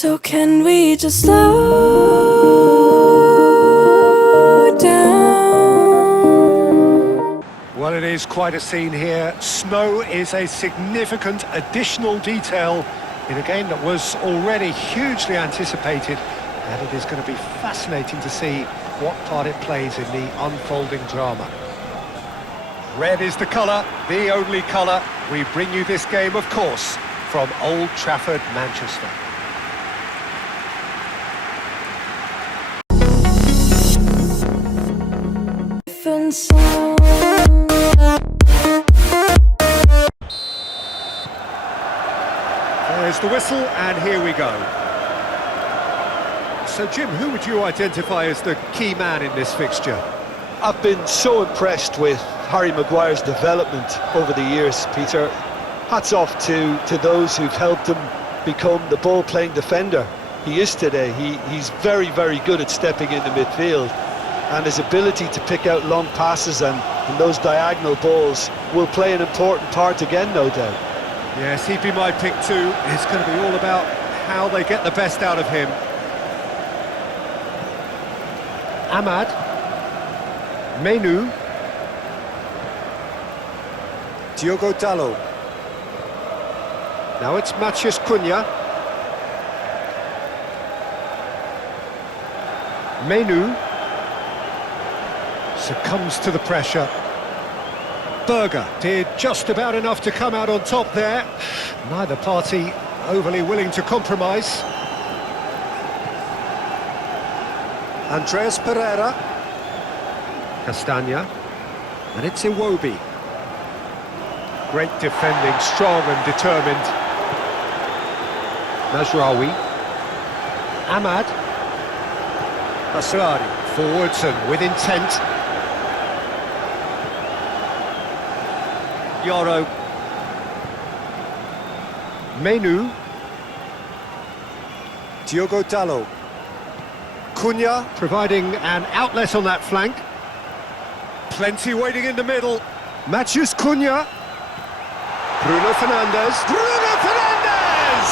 So can we just slow down? Well, it is quite a scene here. Snow is a significant additional detail in a game that was already hugely anticipated, and it is going to be fascinating to see what part it plays in the unfolding drama. Red is the colour, the only colour. We bring you this game, of course, from Old Trafford, Manchester. There's the whistle, and here we go. So, Jim, who would you identify as the key man in this fixture? I've been so impressed with Harry Maguire's development over the years, Peter. Hats off to those who've helped him become the ball-playing defender he is today. He's very, very good at stepping into midfield, and his ability to pick out long passes and those diagonal balls will play an important part again, no doubt. Yes, he'd be my pick too. It's going to be all about how they get the best out of him. Ahmad. Menu. Diogo Dalot. Now it's Matheus Cunha. Menu. Succumbs to the pressure. Berger did just about enough to come out on top there. Neither party overly willing to compromise. Andreas Pereira. Castagna. And it's Iwobi. Great defending, strong and determined. Mazraoui. Ahmad. Asrari. Forwards and with intent. Yoro. Menu. Diogo Dalot. Cunha providing an outlet on that flank. Plenty waiting in the middle. Matheus Cunha. Bruno Fernandez. Bruno Fernandez!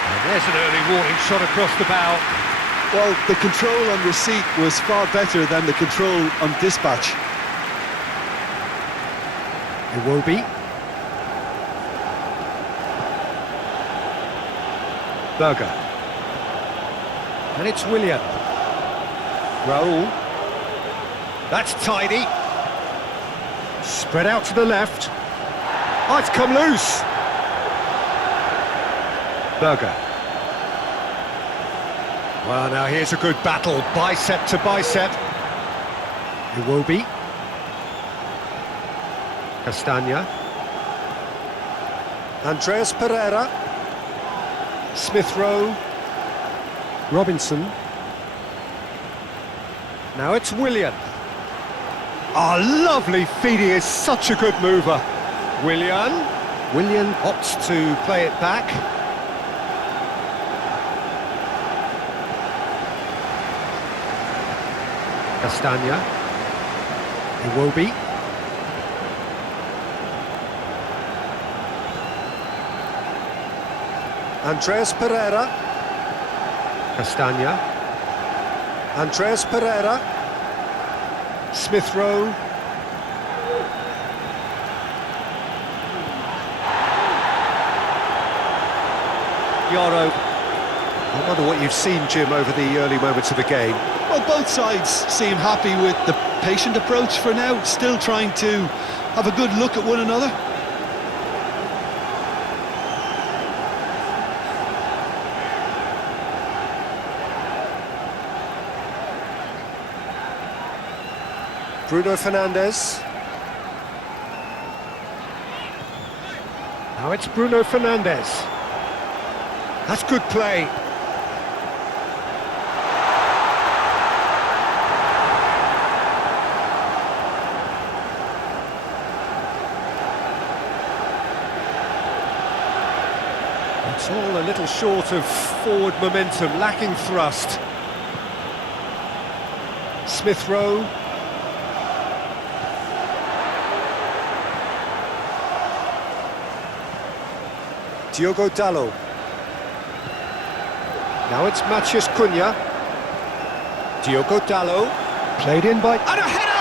And there's an early warning shot across the bow. Well, the control on receipt was far better than the control on dispatch. Iwobi. Berger. And it's Willian. Raúl. That's tidy. Spread out to the left. Oh, it's come loose. Berger. Well, now here's a good battle, bicep to bicep. Iwobi. Castagna. Andreas Pereira. Smith Rowe. Robinson. Now it's Willian. Oh, lovely feed, he is such a good mover. Willian opts to play it back. Castagna. Iwobi. Andreas Pereira. Castagna. Andreas Pereira. Smith Rowe. Yoro. I wonder what you've seen, Jim, over the early moments of the game. Well, both sides seem happy with the patient approach for now, still trying to have a good look at one another. Bruno Fernandez. Now it's Bruno Fernandez. That's good play. It's all a little short of forward momentum, lacking thrust. Smith Rowe. Diogo Dalot. Now it's Matheus Cunha. Diogo Dalot. Played in by... And a header!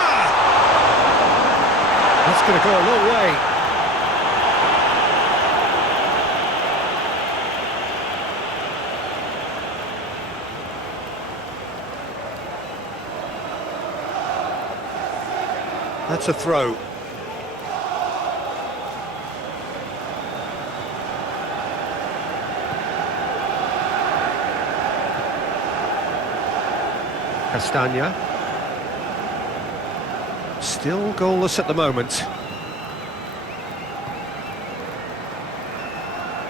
That's going to go a long way. That's a throw. Castagna. Still goalless at the moment.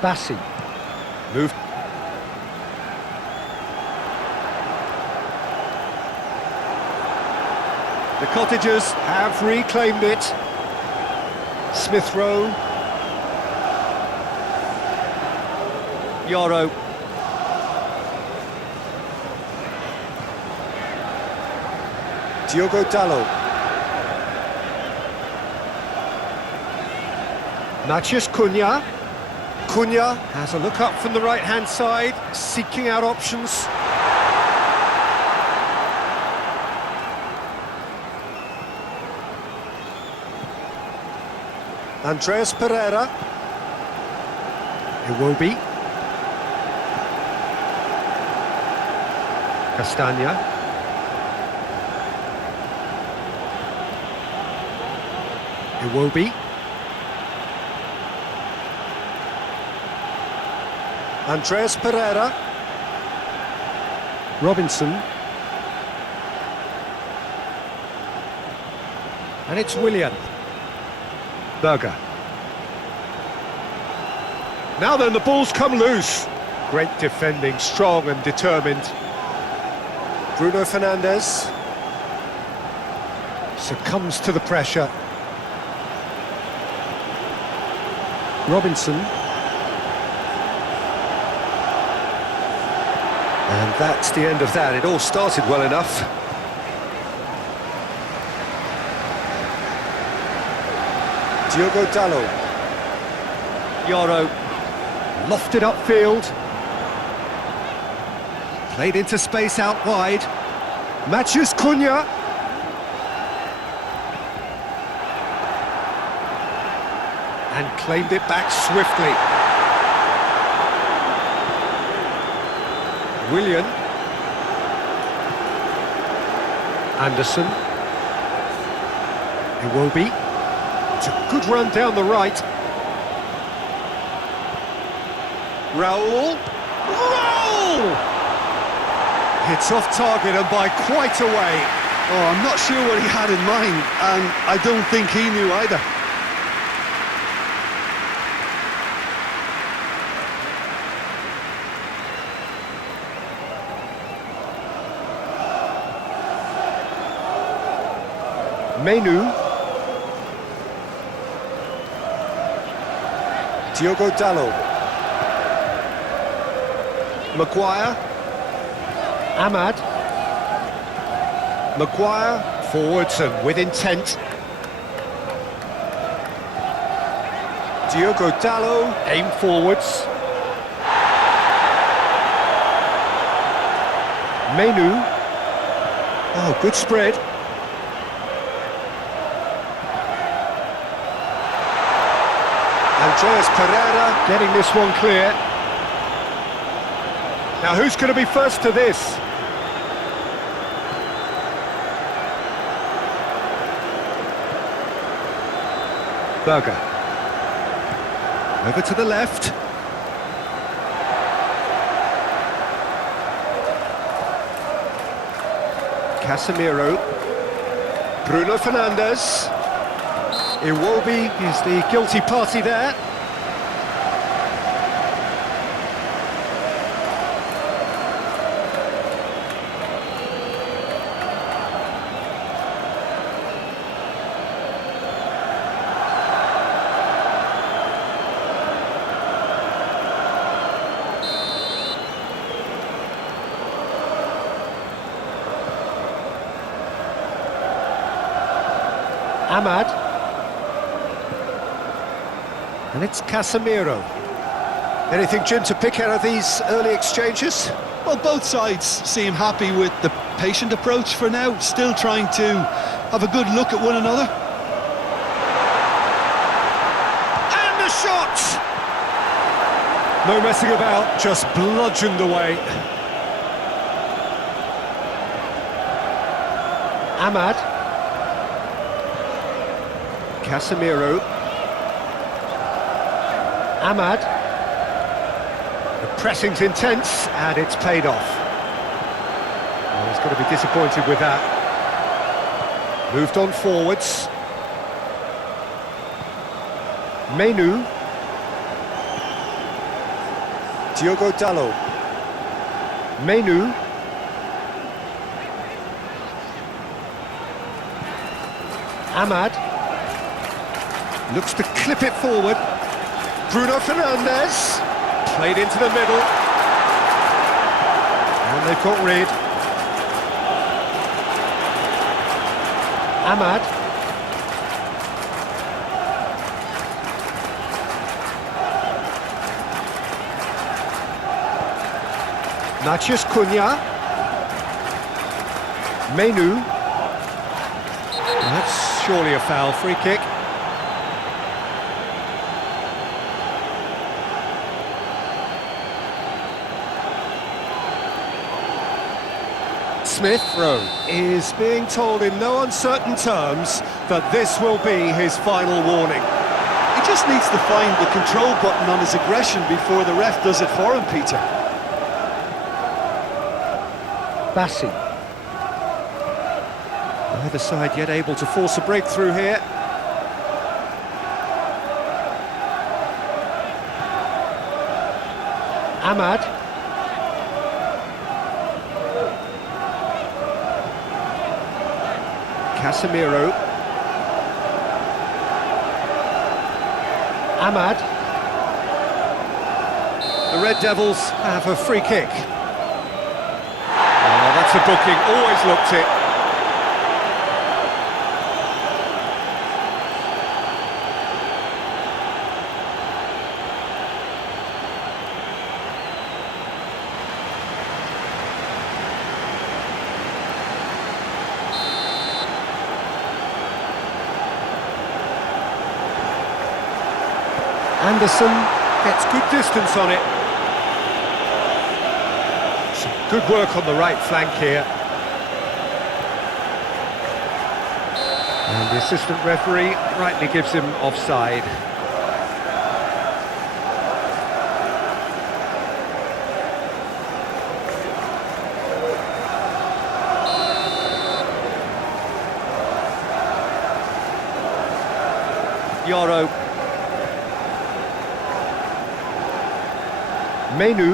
Bassi. Moved. The Cottagers have reclaimed it. Smith Rowe. Yoro. Diogo Dalot. Matheus Cunha. Cunha has a look up from the right-hand side, seeking out options. Andreas Pereira. Iwobi. Castagna. Iwobi. Andreas Pereira. Robinson. And it's Willian. Berger. Now then, the ball's come loose. Great defending, strong and determined. Bruno Fernandez succumbs to the pressure. Robinson. And that's the end of that. It all started well enough. Diogo Dalot. Yoro. Lofted upfield. Played into space out wide. Matheus Cunha. And claimed it back swiftly. Willian. Anderson. Iwobi. It's a good run down the right. Raúl. It's off target and by quite a way. Oh, I'm not sure what he had in mind, and I don't think he knew either. Menu. Diogo Dalot. Maguire. Ahmad. Maguire. Forwards and with intent. Diogo Dalot. Aim forwards. Menu. Oh, good spread. Andreas Pereira getting this one clear. Now who's going to be first to this? Berger. Over to the left. Casemiro. Bruno Fernandez. Iwobi is the guilty party there. Ahmad. And it's Casemiro. Anything, Jim, to pick out of these early exchanges? Well, both sides seem happy with the patient approach for now, still trying to have a good look at one another. And the shot! No messing about, just bludgeoned away. Ahmad. Casemiro. Ahmad. The pressing's intense, and it's paid off. Well, he's going to be disappointed with that. Moved on forwards. Menu. Diogo Dalot. Menu. Ahmad. Looks to clip it forward. Bruno Fernandez. Played into the middle. And they've got rid. Ahmad. Matheus Cunha. Menu. That's surely a foul, free kick. Smith Rowe is being told in no uncertain terms that this will be his final warning. He just needs to find the control button on his aggression before the ref does it for him, Peter. Bassi. Neither side yet able to force a breakthrough here. Ahmad. Casemiro. Ahmad. The Red Devils have a free kick. Oh, that's a booking, always looked it. Anderson gets good distance on it. Some good work on the right flank here. And the assistant referee rightly gives him offside. Yoro. Menu.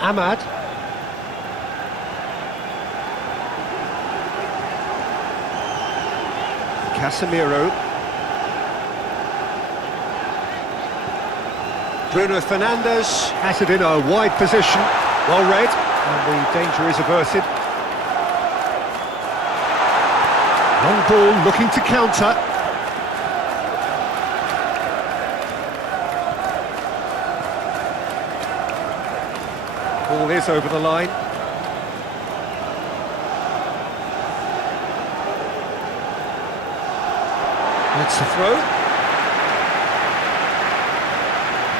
Ahmad. Casemiro. Bruno Fernandez has it in a wide position. Well read, and the danger is averted. Long ball looking to counter. Ball is over the line. That's the throw.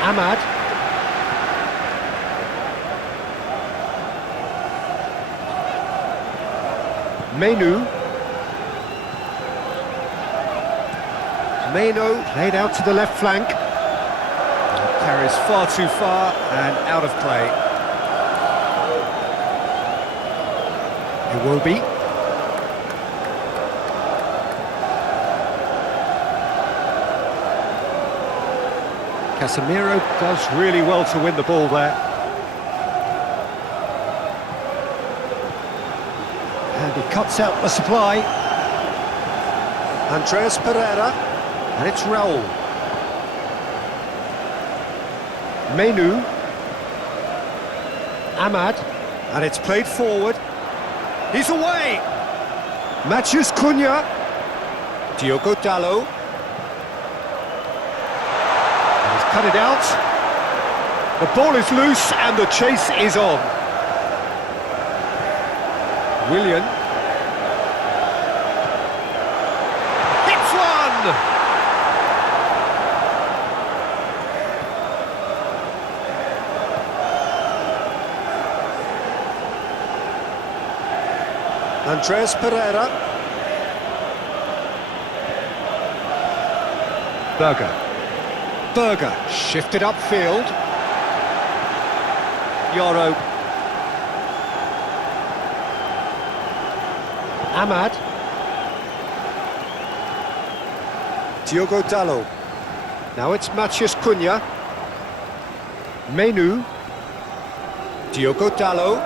Ahmad. Menu. Meno played out to the left flank. Carries far too far and out of play. It will be. Casemiro does really well to win the ball there. And he cuts out the supply. Andreas Pereira. And it's Raúl. Menu. Ahmad. And it's played forward. He's away! Matheus Cunha. Diogo Dalot. And he's cut it out. The ball is loose and the chase is on. Willian. Hits one! Andres Pereira. Berger shifted upfield. Yoro. Ahmad. Diogo Dalot. Now it's Matheus Cunha. Menu. Diogo Dalot.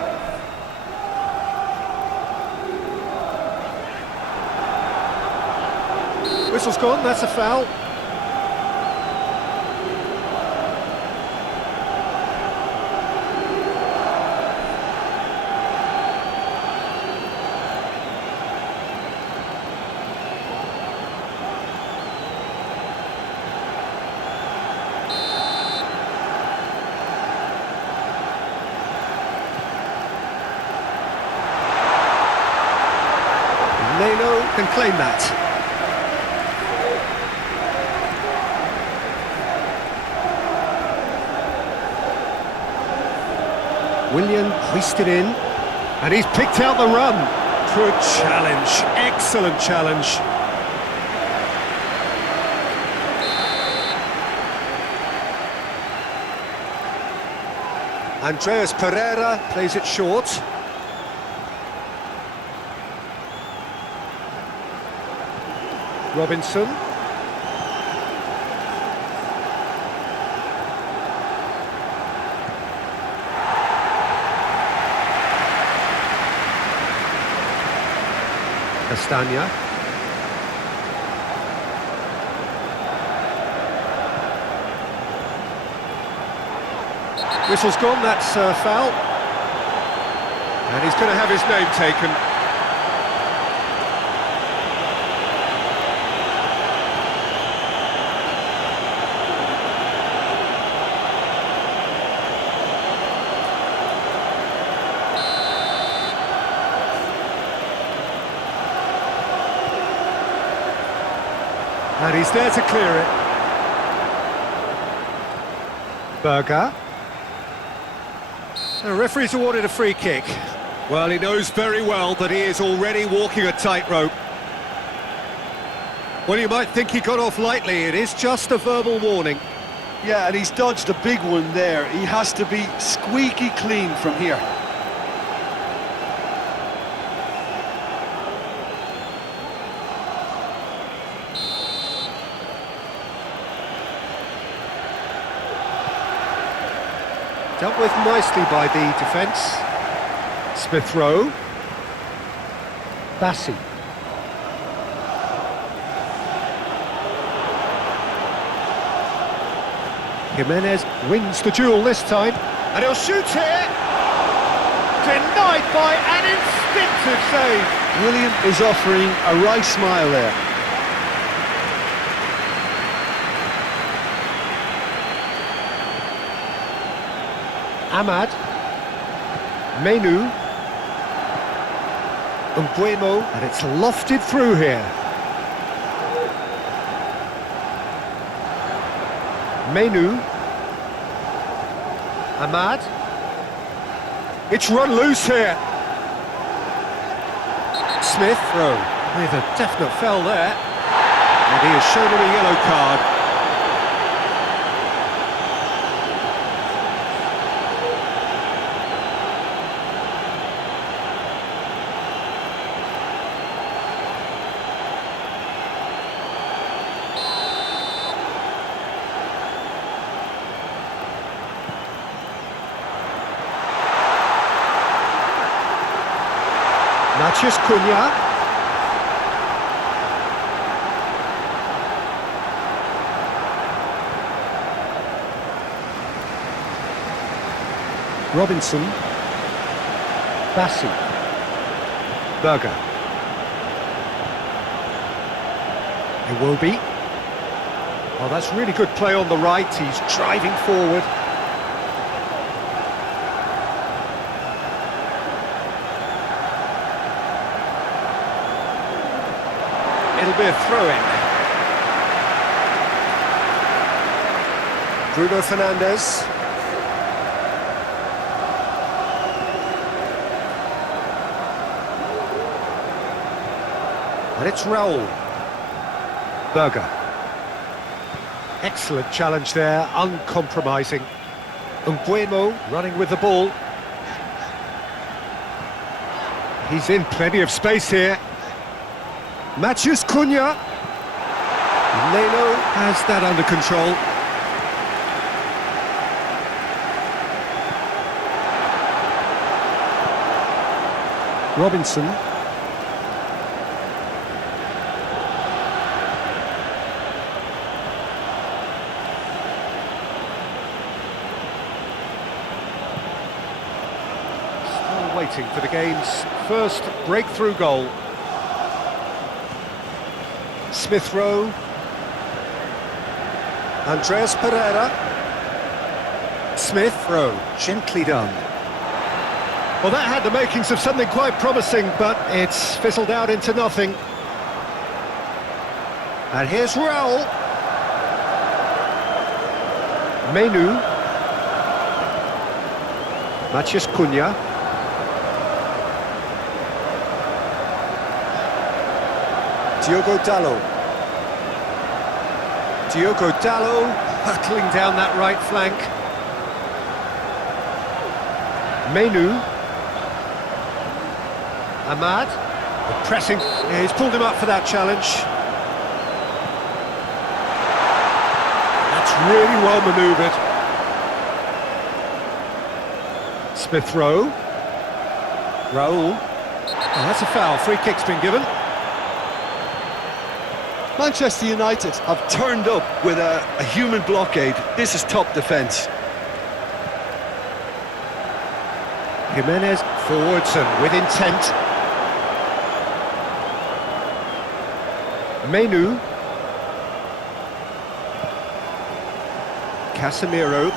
Whistle's gone, that's a foul. Leno can claim that. Willian hoisted in, and he's picked out the run. Good challenge, excellent challenge. Andreas Pereira plays it short. Robinson. Castagna. Whistle's gone, that's a foul. And he's going to have his name taken. And he's there to clear it. Berger. The referee's awarded a free kick. Well, he knows very well that he is already walking a tightrope. Well, you might think he got off lightly. It is just a verbal warning. Yeah, and he's dodged a big one there. He has to be squeaky clean from here. Dealt with nicely by the defence. Smith Rowe. Bassi. Jiménez wins the duel this time. And he'll shoot here. Denied by an instinctive save. Willian is offering a right smile there. Ahmad. Menu. Mbeumo, and it's lofted through here. Menu. Ahmad. It's run loose here. Smith Rowe with a definite foul there. And he has shown him a yellow card. Matheus Cunha. Robinson. Bassi. Berger. Iwobi. Oh, that's really good play on the right. He's driving forward. It'll be a throw-in. Bruno Fernandez. And it's Raúl. Berger. Excellent challenge there, uncompromising. Mbeumo running with the ball. He's in plenty of space here. Matheus Cunha. Leno has that under control. Robinson. Still waiting for the game's first breakthrough goal. Smith Rowe. Andreas Pereira. Smith Rowe, gently done. Well, that had the makings of something quite promising, but it's fizzled out into nothing. And here's Raúl. Menu. Matheus Cunha. Diogo Dalot. Diogo Dalot battling down that right flank. Menu. Ahmad, pressing, yeah, he's pulled him up for that challenge. That's really well manoeuvred. Smith Rowe. Raúl. Oh, that's a foul, free kick's been given. Manchester United have turned up with a human blockade. This is top defence. Jiménez forwards and with intent. Menu. Casemiro.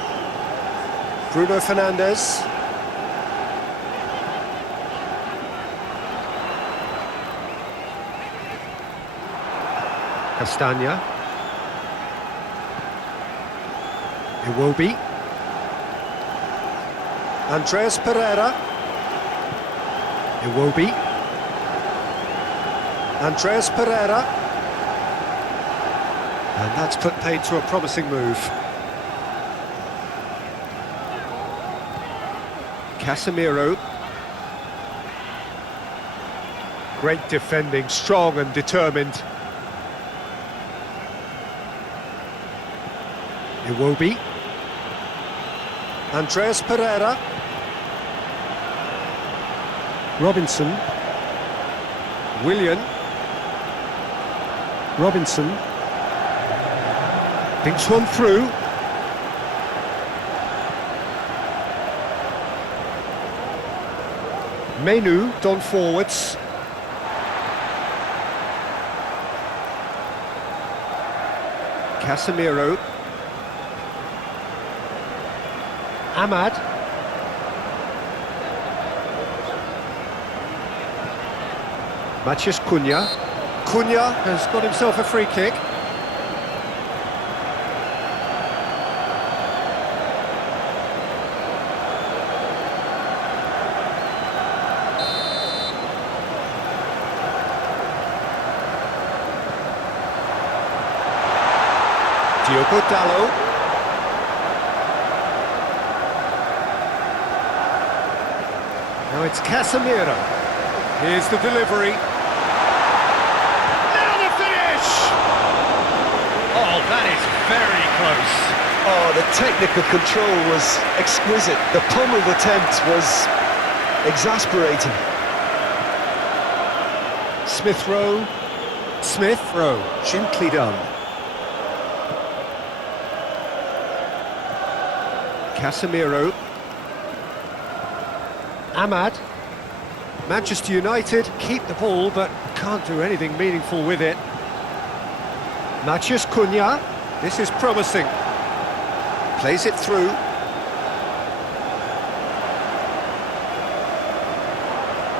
Bruno Fernandez. Castagna. Iwobi. Andreas Pereira. Iwobi. Andreas Pereira. And that's put paid to a promising move. Casemiro. Great defending, strong and determined. Iwobi. Andreas Pereira. Robinson. Willian. Robinson. Thinks one through. Menu done forwards. Casemiro. Ahmad. Matheus Cunha. Cunha has got himself a free kick. Diogo Dalot. Now it's Casemiro. Here's the delivery. Now the finish! Oh, that is very close. Oh, the technical control was exquisite. The pummeled attempt was exasperating. Smith Rowe. Smith Rowe, gently done. Casemiro. Ahmad. Manchester United keep the ball but can't do anything meaningful with it. Matheus Cunha. This is promising. Plays it through.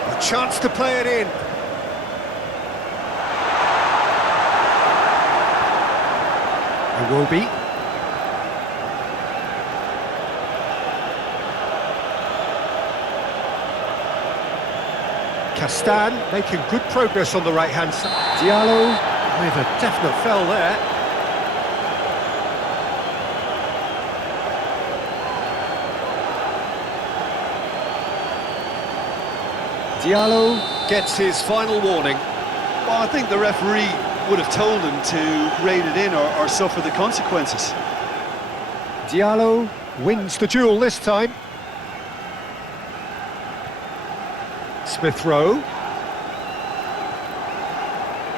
A chance to play it in. Iwobi. Castan making good progress on the right-hand side. Diallo with a definite fell there. Diallo gets his final warning. Well, I think the referee would have told him to rein it in or suffer the consequences. Diallo wins the duel this time. Smith Rowe.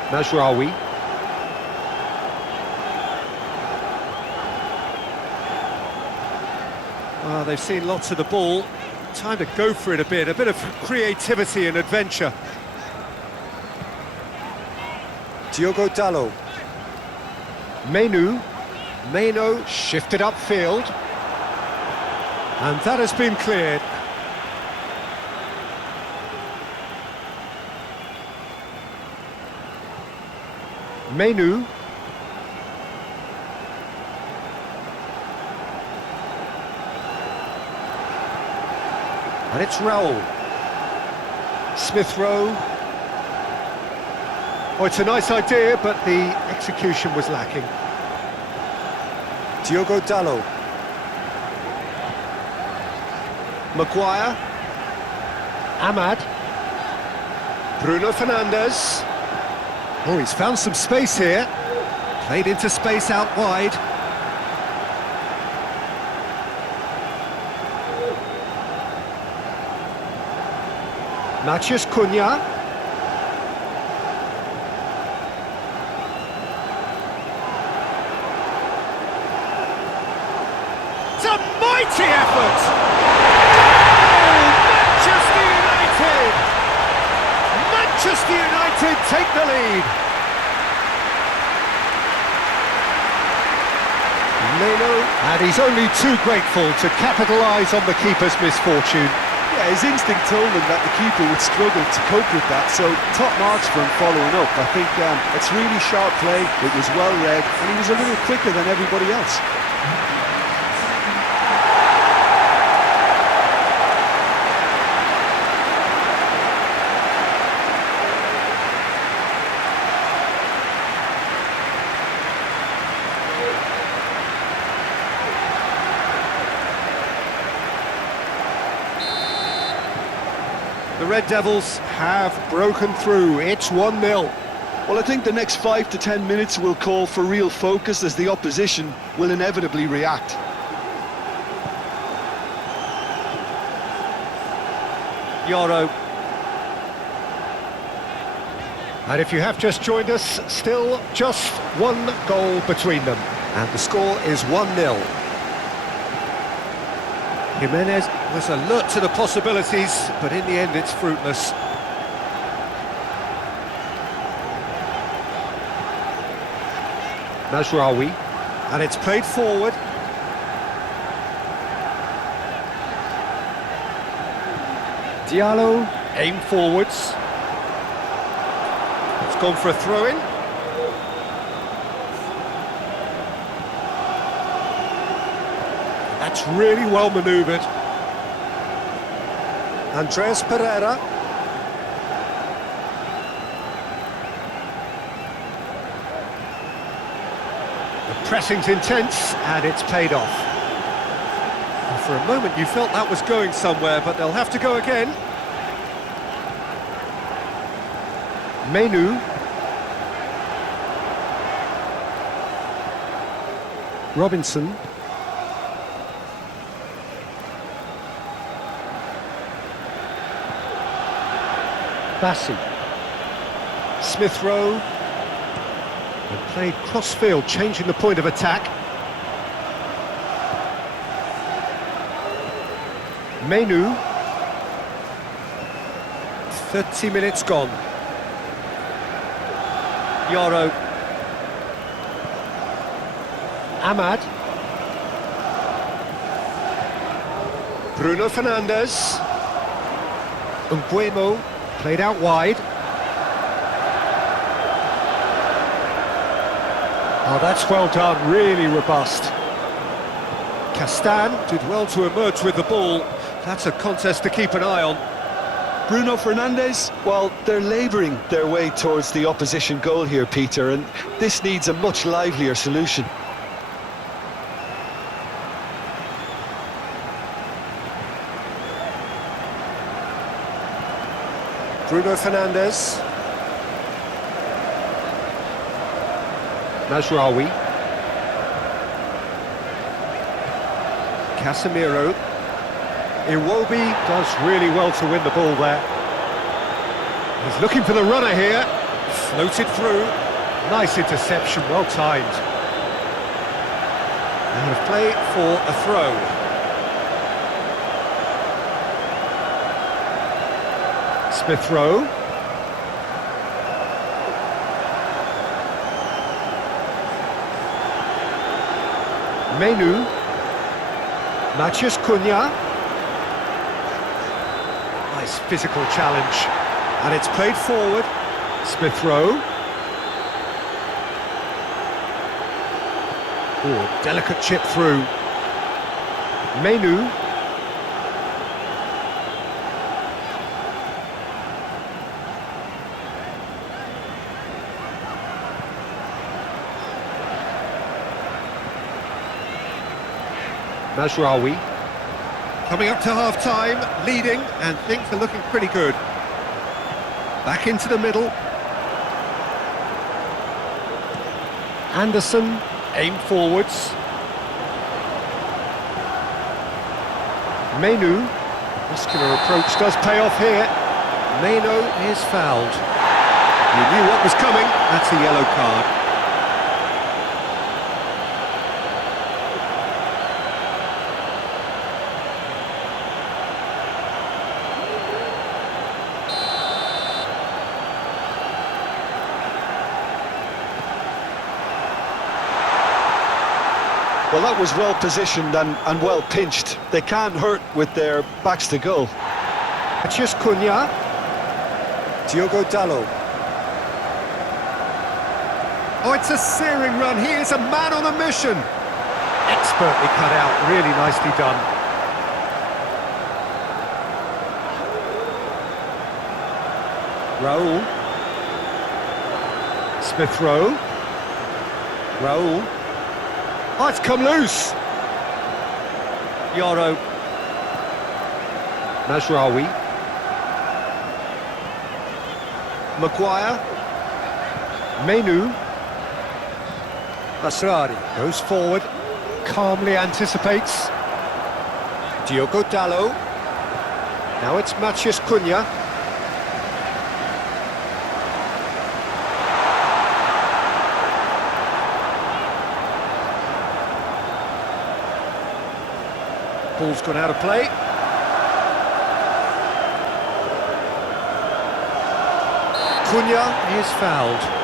Mazraoui. Well, they've seen lots of the ball. Time to go for it a bit of creativity and adventure. Diogo Dalot. Meno shifted upfield. And that has been cleared. Menu. And it's Raúl. Smith Rowe. Oh, it's a nice idea, but the execution was lacking. Diogo Dalot. Maguire. Ahmad. Bruno Fernandez. Oh, he's found some space here. Played into space out wide. Matheus Cunha. It's a mighty effort! Oh, Manchester United! Manchester United take the lead. Leno, and he's only too grateful to capitalise on the keeper's misfortune. Yeah, his instinct told him that the keeper would struggle to cope with that, so top marks for him following up. I think it's really sharp play, it was well read, and he was a little quicker than everybody else. The Red Devils have broken through. It's 1-0. Well, I think the next 5 to 10 minutes will call for real focus as the opposition will inevitably react. Yoro. And if you have just joined us, still just one goal between them. And the score is 1-0. Jiménez was alert to the possibilities, but in the end it's fruitless. Mazraoui, and it's played forward. Diallo, aim forwards. It's gone for a throw-in. That's really well manoeuvred. Andreas Pereira. The pressing's intense, and it's paid off. And for a moment you felt that was going somewhere, but they'll have to go again. Menu. Robinson. Bassi. Smith Rowe. And played cross-field, changing the point of attack. Menu. 30 minutes gone. Yoro. Ahmad. Bruno Fernandez. Mbeumo. Played out wide. Oh, that's well done, really robust. Castan did well to emerge with the ball. That's a contest to keep an eye on. Bruno Fernandez, well, they're labouring their way towards the opposition goal here, Peter, and this needs a much livelier solution. Bruno Fernandez. Mazraoui. Casemiro. Iwobi does really well to win the ball there. He's looking for the runner here. Floated through. Nice interception, well timed. Out of play for a throw. Smith Rowe. Menu. Matheus Cunha. Nice physical challenge. And it's played forward. Smith Rowe. Oh, delicate chip through. Menu. Mazraoui. Coming up to half-time, leading, and things are looking pretty good. Back into the middle. Anderson, aim forwards. Menu, muscular approach does pay off here. Meno is fouled. You knew what was coming, that's a yellow card. Well, that was well positioned and well pinched. They can't hurt with their backs to goal. Matheus Cunha. Diogo Dalot. Oh, it's a searing run. He is a man on a mission. Expertly cut out, really nicely done. Raúl. Smith Rowe. Raúl. Oh, it's come loose. Yoro. Mazraoui. Maguire. Menu. Masrari goes forward, calmly anticipates. Diogo Dalot. Now it's Matheus Cunha. Ball's gone out of play. Cunha is fouled.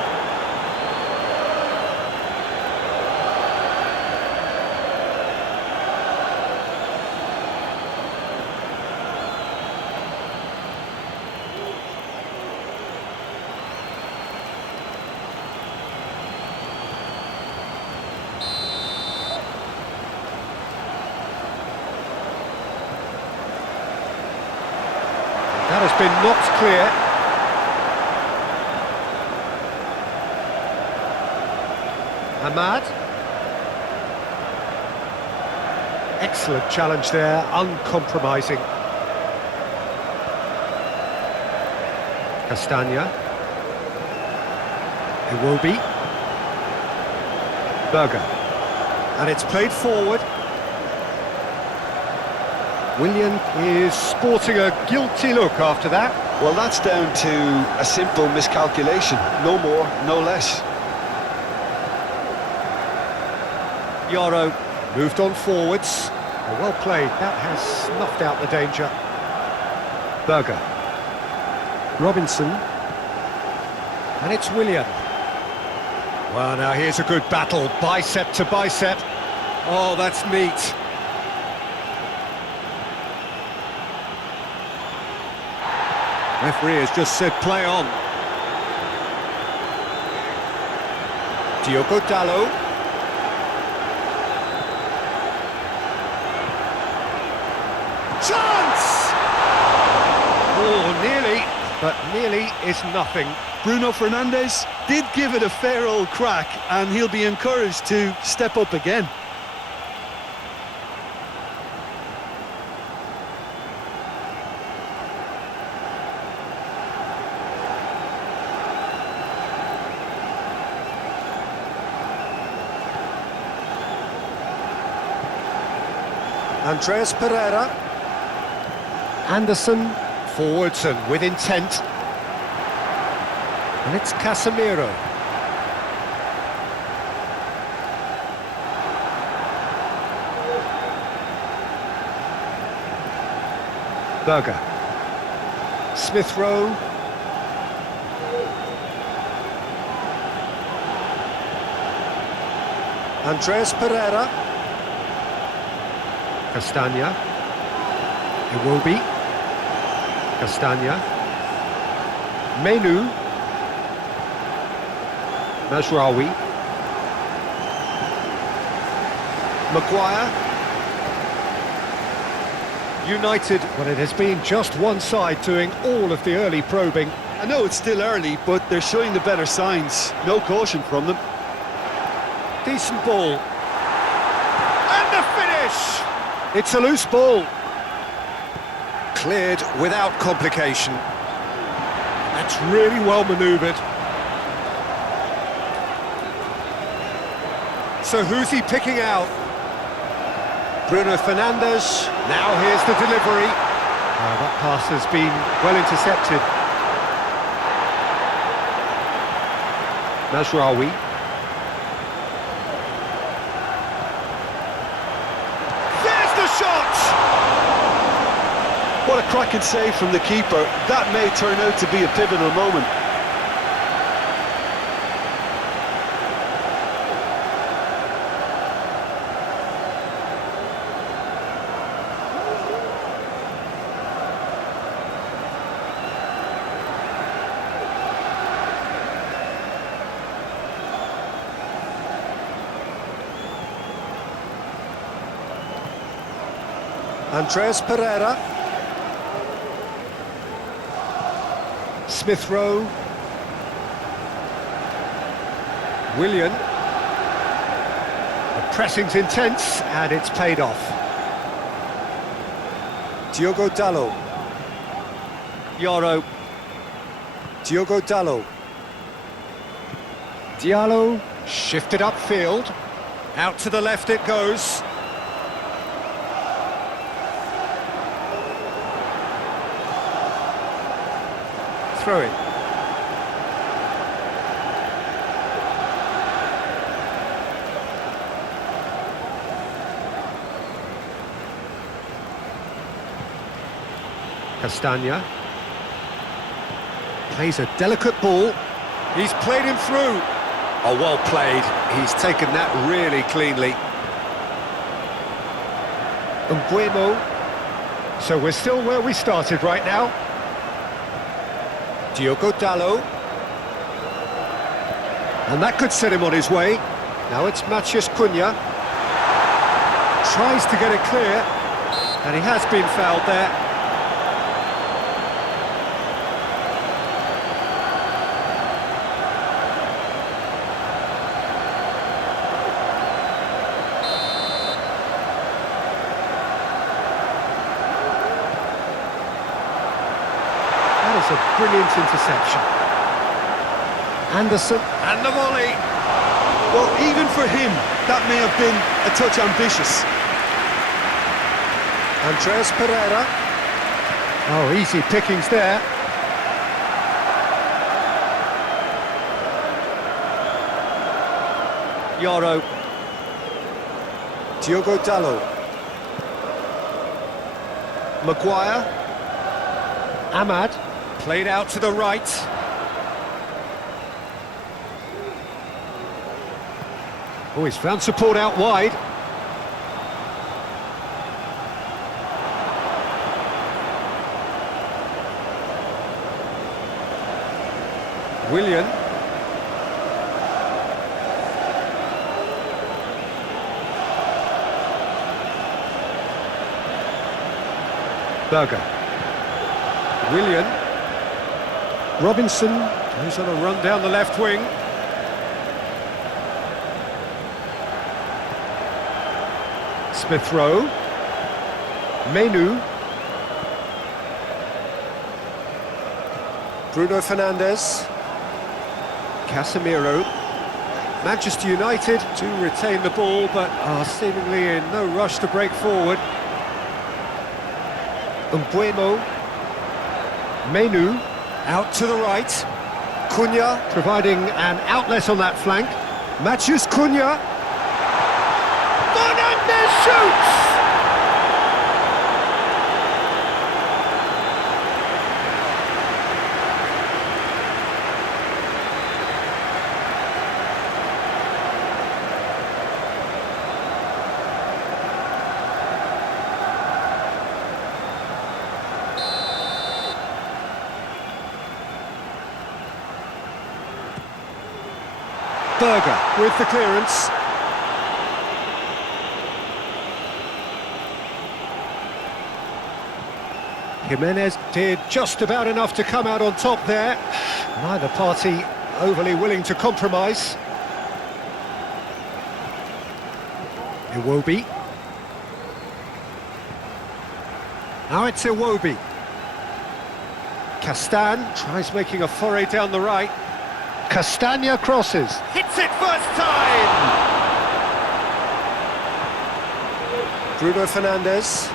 That has been knocked clear. Ahmad. Excellent challenge there, uncompromising. Castagna. Iwobi. Berger. And it's played forward. Willian is sporting a guilty look after that. Well, that's down to a simple miscalculation. No more, no less. Yoro moved on forwards. Well played, that has snuffed out the danger. Berger. Robinson. And it's Willian. Well, now here's a good battle, bicep to bicep. Oh, that's neat. Referee has just said play on. Diogo Dalot. Chance! Oh, nearly, but nearly is nothing. Bruno Fernandez did give it a fair old crack, and he'll be encouraged to step up again. Andreas Pereira. Anderson forwards and with intent. And it's Casemiro. Berger. Smith Rowe. Andreas Pereira. Castagna. Iwobi. Castagna. Menu. Mazraoui. Maguire. United, well, it has been just one side doing all of the early probing. I know it's still early, but they're showing the better signs. No caution from them. Decent ball. And the finish! It's a loose ball. Cleared without complication. That's really well manoeuvred. So who's he picking out? Bruno Fernandez. Now here's the delivery. That pass has been well intercepted. Mazraoui. There's the shot! What a cracking save from the keeper. That may turn out to be a pivotal moment. Andreas Pereira. Smith Rowe. Willian. The pressing's intense and it's paid off. Diogo Dalot. Yoro. Diogo Dalot. Diallo shifted upfield. Out to the left it goes. Throw it. Castagna plays a delicate ball. He's played him through. Oh, well played. He's taken that really cleanly. Mbeumo. So we're still where we started right now. Diogo Dalot. And that could set him on his way. Now it's Matheus Cunha. Tries to get it clear. And he has been fouled there. A brilliant interception. Anderson and the volley. Well, even for him, that may have been a touch ambitious. Andreas Pereira. Oh, easy pickings there. Yoro. Diogo Dalot. Maguire. Ahmad. Played out to the right. Oh, he's found support out wide. Willian. Berger. Willian. Robinson goes on a run down the left wing. Smith Rowe. Menu. Bruno Fernandez. Casemiro. Manchester United do retain the ball, but are seemingly in no rush to break forward. Mbeumo. Menu. Out to the right. Cunha providing an outlet on that flank. Matheus Cunha. Fernandez shoots! Berger with the clearance. Jimenez did just about enough to come out on top there. Neither party overly willing to compromise. Iwobi. Now it's Iwobi. Castan tries making a foray down the right. Castagna crosses. Hits it first time! Bruno Fernandez.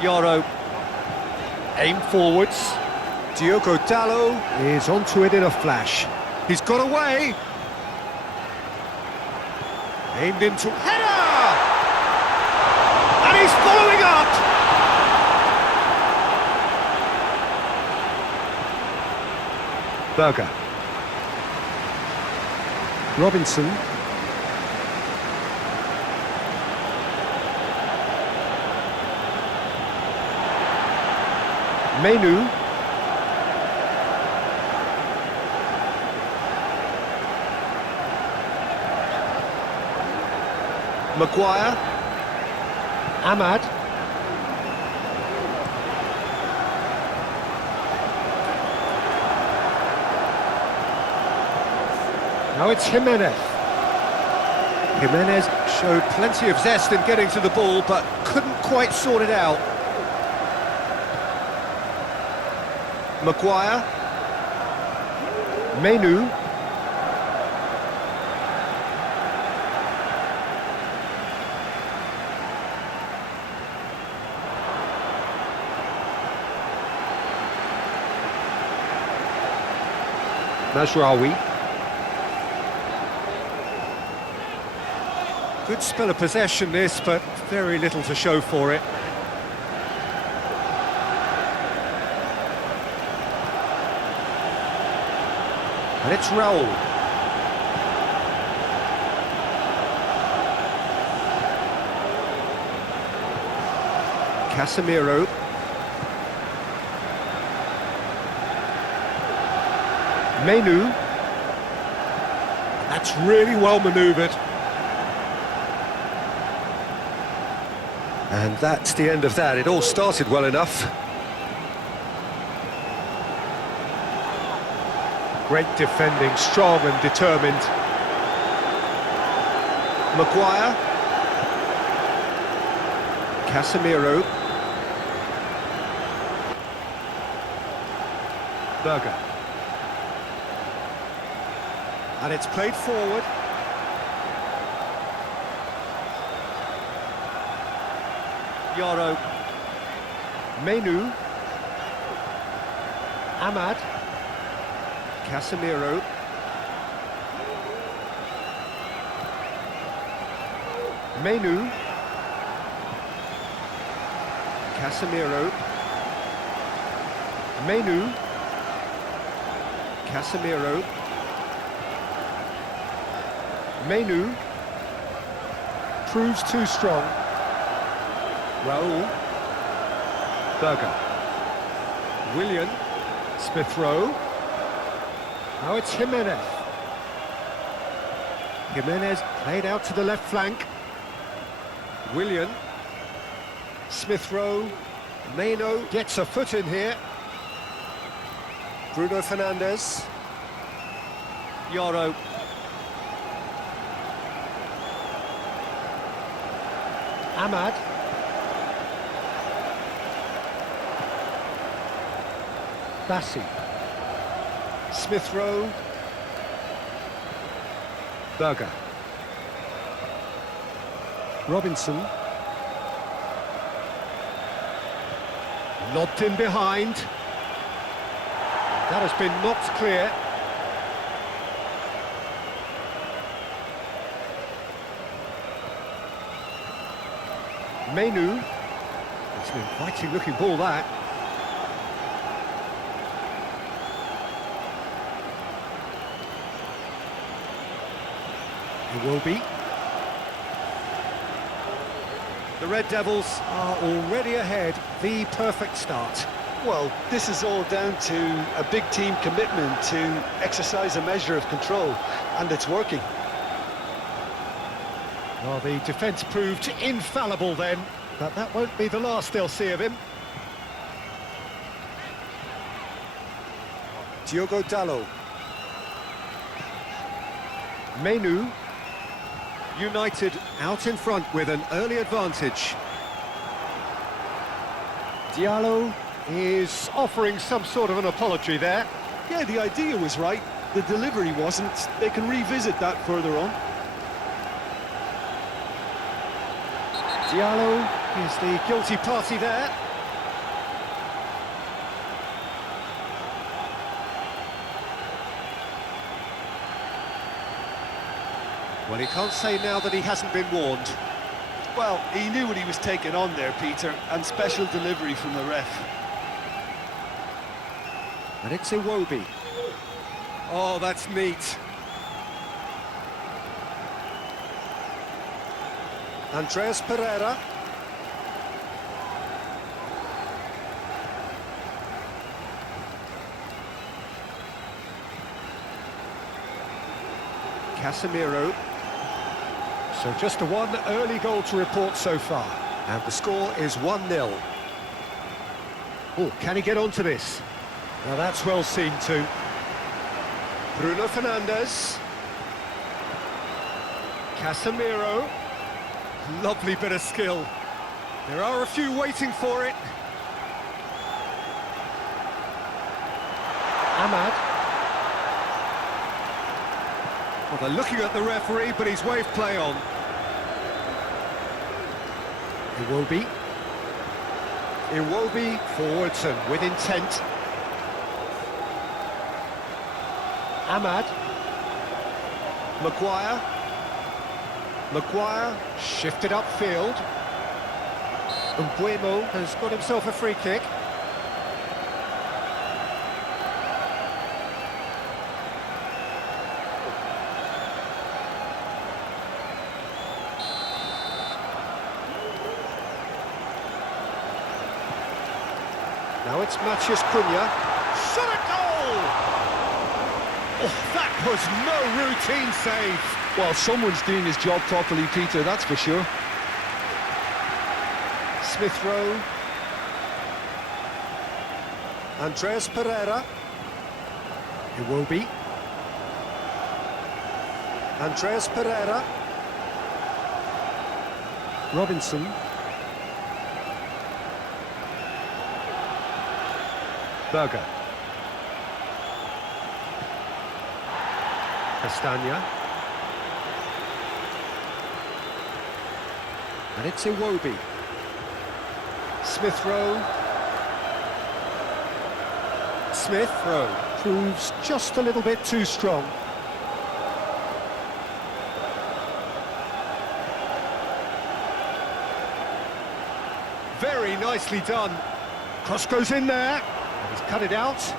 Yaro. Aim forwards. Diogo Dalot is onto it in a flash. He's got away. Aimed into... Header! And he's following up! Berger. Robinson. Menu. Maguire. Ahmad. Now it's Jimenez. Jimenez showed plenty of zest in getting to the ball, but couldn't quite sort it out. Maguire. Menu. Mazraoui. Good spell of possession this, but very little to show for it. And it's Raúl. Casemiro. Menu. That's really well manoeuvred. And that's the end of that. It all started well enough. Great defending, strong and determined. Maguire. Casemiro. Berger. And it's played forward. Yaro. Menu. Ahmad. Casemiro. Menu. Casemiro. Menu. Casemiro. Menu. Proves too strong. Raúl. Berger. Willian. Smith Rowe. Now it's Jimenez. Jimenez played out to the left flank. Willian. Smith Rowe. Mbeumo gets a foot in here. Bruno Fernandez. Yoro. Ahmad. Bassi. Smith Rowe. Berger. Robinson. Lobbed in behind. That has been knocked clear. Mbeumo. It's an inviting looking ball, that. It will be. The Red Devils are already ahead. The perfect start. Well, this is all down to a big team commitment to exercise a measure of control, and it's working. Well, the defence proved infallible then, but that won't be the last they'll see of him. Diogo Dalot. Mbeumo. United out in front with an early advantage. Diallo is offering some sort of an apology there. Yeah, the idea was right, the delivery wasn't. They can revisit that further on. Diallo is the guilty party there. Well, he can't say now that he hasn't been warned. Well, he knew what he was taking on there, Peter, and special delivery from the ref. And it's Iwobi. Oh, that's neat. Andreas Pereira. Casemiro. So just the one early goal to report so far. And the score is 1-0. Oh, can he get onto this? Now that's well seen too. Bruno Fernandez. Casemiro. Lovely bit of skill. There are a few waiting for it. Ahmad. Well, they're looking at the referee, but he's waved play on. Iwobi. Iwobi forwards and with intent. Ahmad. Maguire. Maguire shifted upfield. Mbeumo has got himself a free kick. Now it's Matheus Cunha. Shot a goal! Oh, that was no routine save. Well, someone's doing his job properly, Peter, that's for sure. Smith Rowe. Andreas Pereira. Iwobi. Andreas Pereira. Robinson. Berger. Castagna. And it's Iwobi. Smith Rowe. Smith Rowe proves just a little bit too strong. Very nicely done. Cross goes in there. He's cut it out.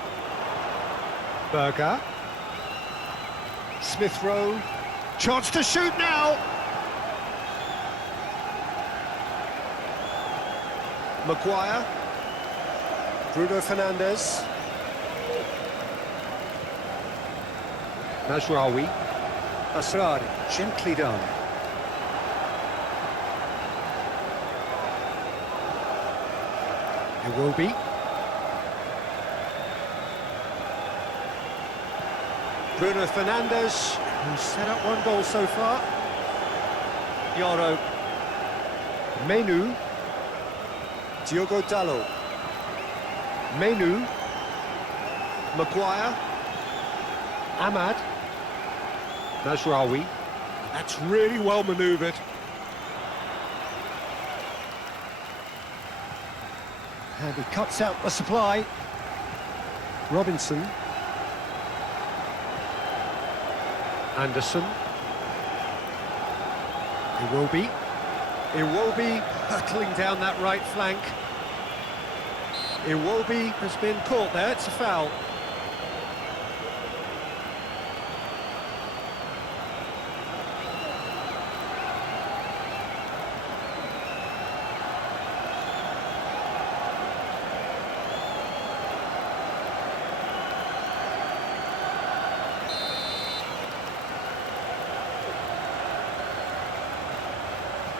Berger. Smith Rowe. Chance to shoot now. Maguire. Bruno Fernandez. Mazraoui. Asrari, gently done. It will be. Bruno Fernandez, who's set up one goal so far. Yoro. Menu. Diogo Dalot. Menu. Maguire. Ahmad. Mazraoui. That's really well manoeuvred. And he cuts out the supply. Robinson. Anderson. Iwobi. Iwobi hurtling down that right flank. Iwobi has been caught there, it's a foul.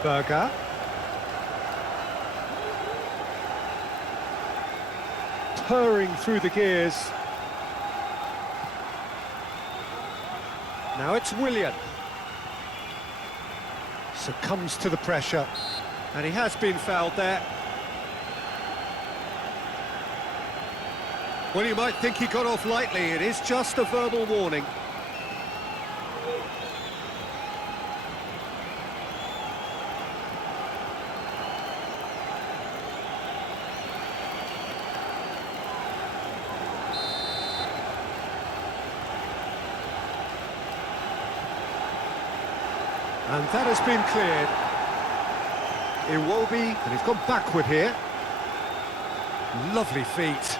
Berger. Purring through the gears. Now it's Willian. Succumbs to the pressure. And he has been fouled there. Well, you might think he got off lightly. It is just a verbal warning. And that has been cleared. Iwobi, and he's gone backward here. Lovely feet.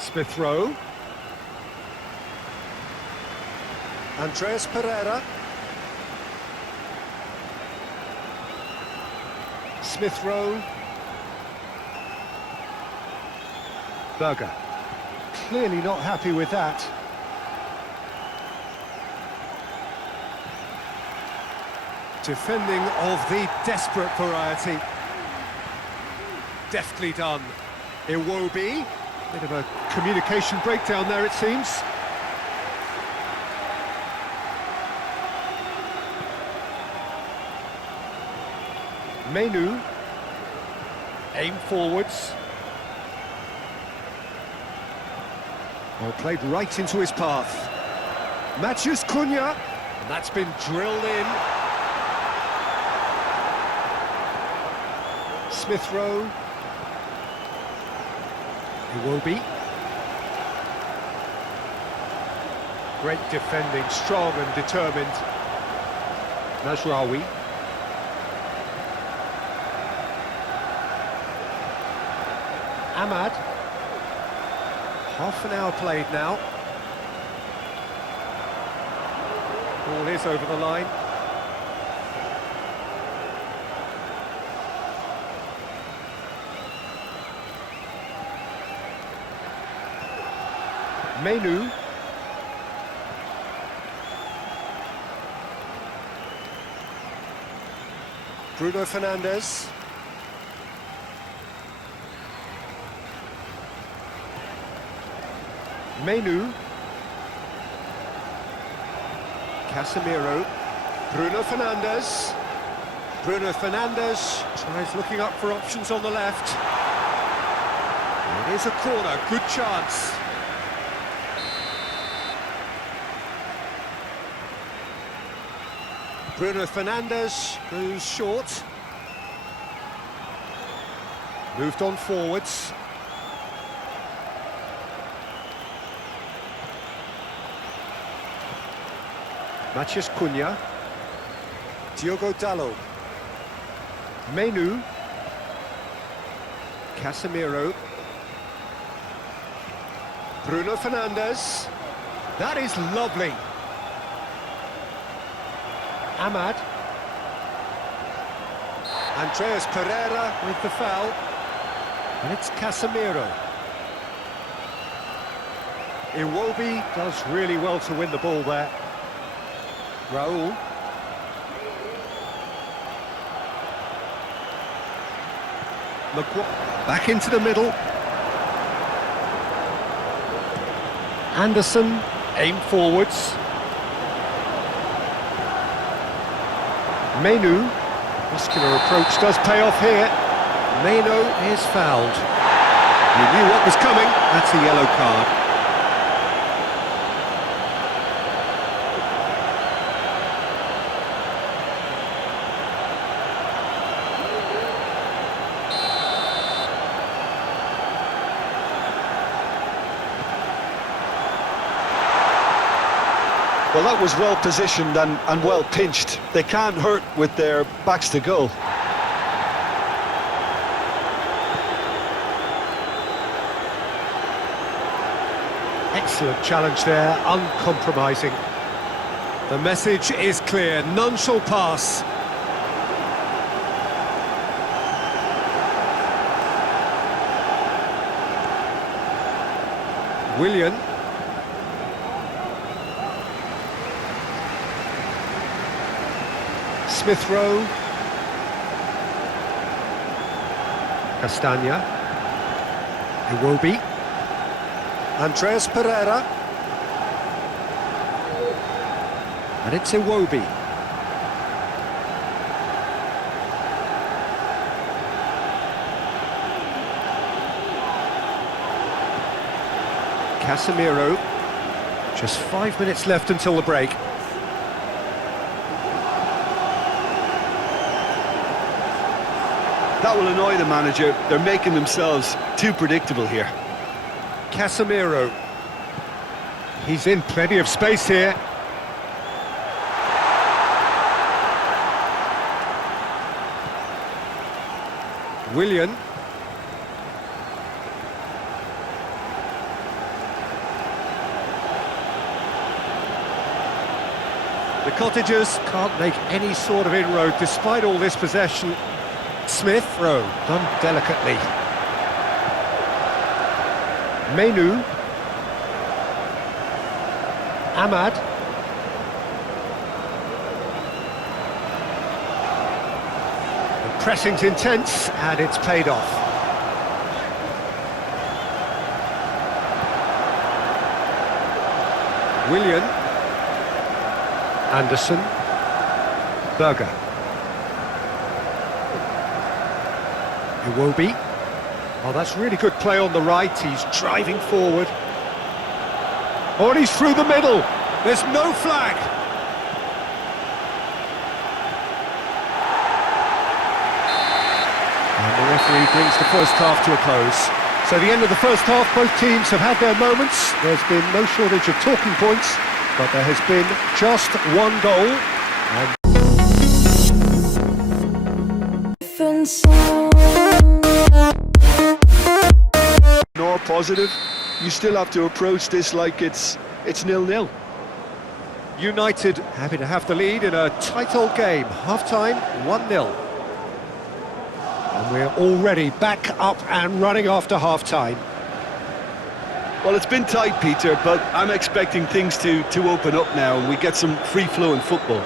Smith Rowe. Andreas Pereira. Smith Rowe. Berger. Clearly not happy with that. Defending of the desperate variety. Deftly done. Iwobi. Bit of a communication breakdown there, it seems. Menu. Aim forwards. Well, played right into his path. Matheus Cunha. And that's been drilled in. Smith Rowe. Iwobi. Great defending, strong and determined. Mazraoui. Ahmad. Half an hour played now. Ball is over the line. Menu. Bruno Fernandez. Menu. Casemiro. Bruno Fernandez. Bruno Fernandez tries looking up for options on the left. It is a corner, good chance. Bruno Fernandez goes short. Moved on forwards. Matheus Cunha. Diogo Dalot. Menu. Casemiro. Bruno Fernandez. That is lovely. Ahmad. Andreas Pereira with the foul. And it's Casemiro. Iwobi does really well to win the ball there. Raúl. Back into the middle. Anderson, aim forwards. Menu, muscular approach does pay off here. Meno is fouled. You knew what was coming, that's a yellow card. Well, that was well positioned and well pinched. They can't hurt with their backs to goal. Excellent challenge there, uncompromising. The message is clear, none shall pass. Willian. Smith Rowe. Castagna. Iwobi. Andreas Pereira. And it's Iwobi. Casemiro. Just 5 minutes left until the break. That will annoy the manager. They're making themselves too predictable here. Casemiro. He's in plenty of space here. Willian. The Cottagers can't make any sort of inroad despite all this possession. Smith Rowe, done delicately. Menu. Ahmad. The pressing's intense and it's paid off. Willian. Anderson. Berger. Iwobi. Oh, that's really good play on the right. He's driving forward. Oh, and he's through the middle. There's no flag. And the referee brings the first half to a close. So the end of the first half, both teams have had their moments. There's been no shortage of talking points, but there has been just one goal. Nor positive. You still have to approach this like it's 0-0. United happy to have the lead in a tight old game. Half-time, 1-0. And we're already back up and running after half-time. Well, it's been tight, Peter, but I'm expecting things to open up now and we get some free-flowing football.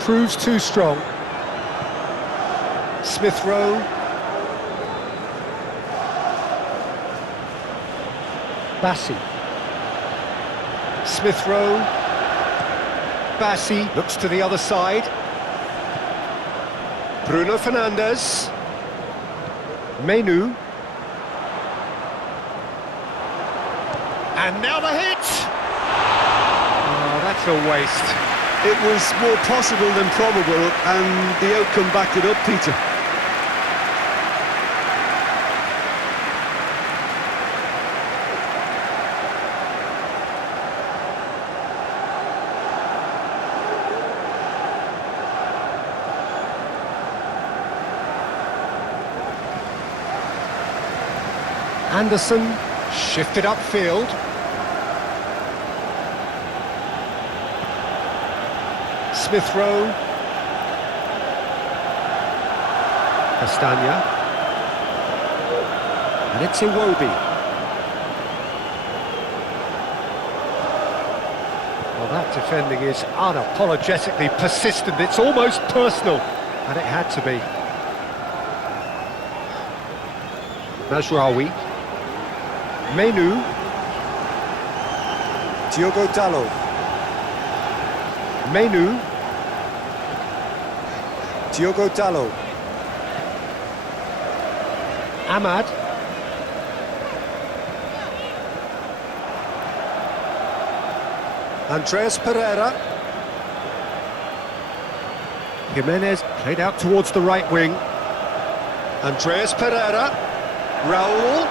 Proves too strong. Smith Rowe. Bassi. Smith Rowe. Bassi looks to the other side. Bruno Fernandez. Menu. And now the hit! Oh, that's a waste. It was more possible than probable, and the outcome backed it up, Peter. Anderson shifted upfield. Smith Rowe. Castagna. And it's Iwobi. Well, that defending is unapologetically persistent. It's almost personal. And it had to be. Mazraoui. Menu. Diogo Dalot. Menu. Diogo Dalot. Ahmad. Andreas Pereira. Jimenez played out towards the right wing. Andreas Pereira. Raúl.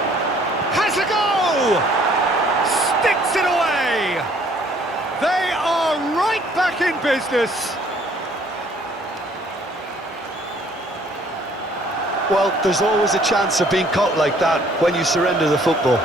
Has a go! Sticks it away! They are right back in business. Well, there's always a chance of being caught like that when you surrender the football.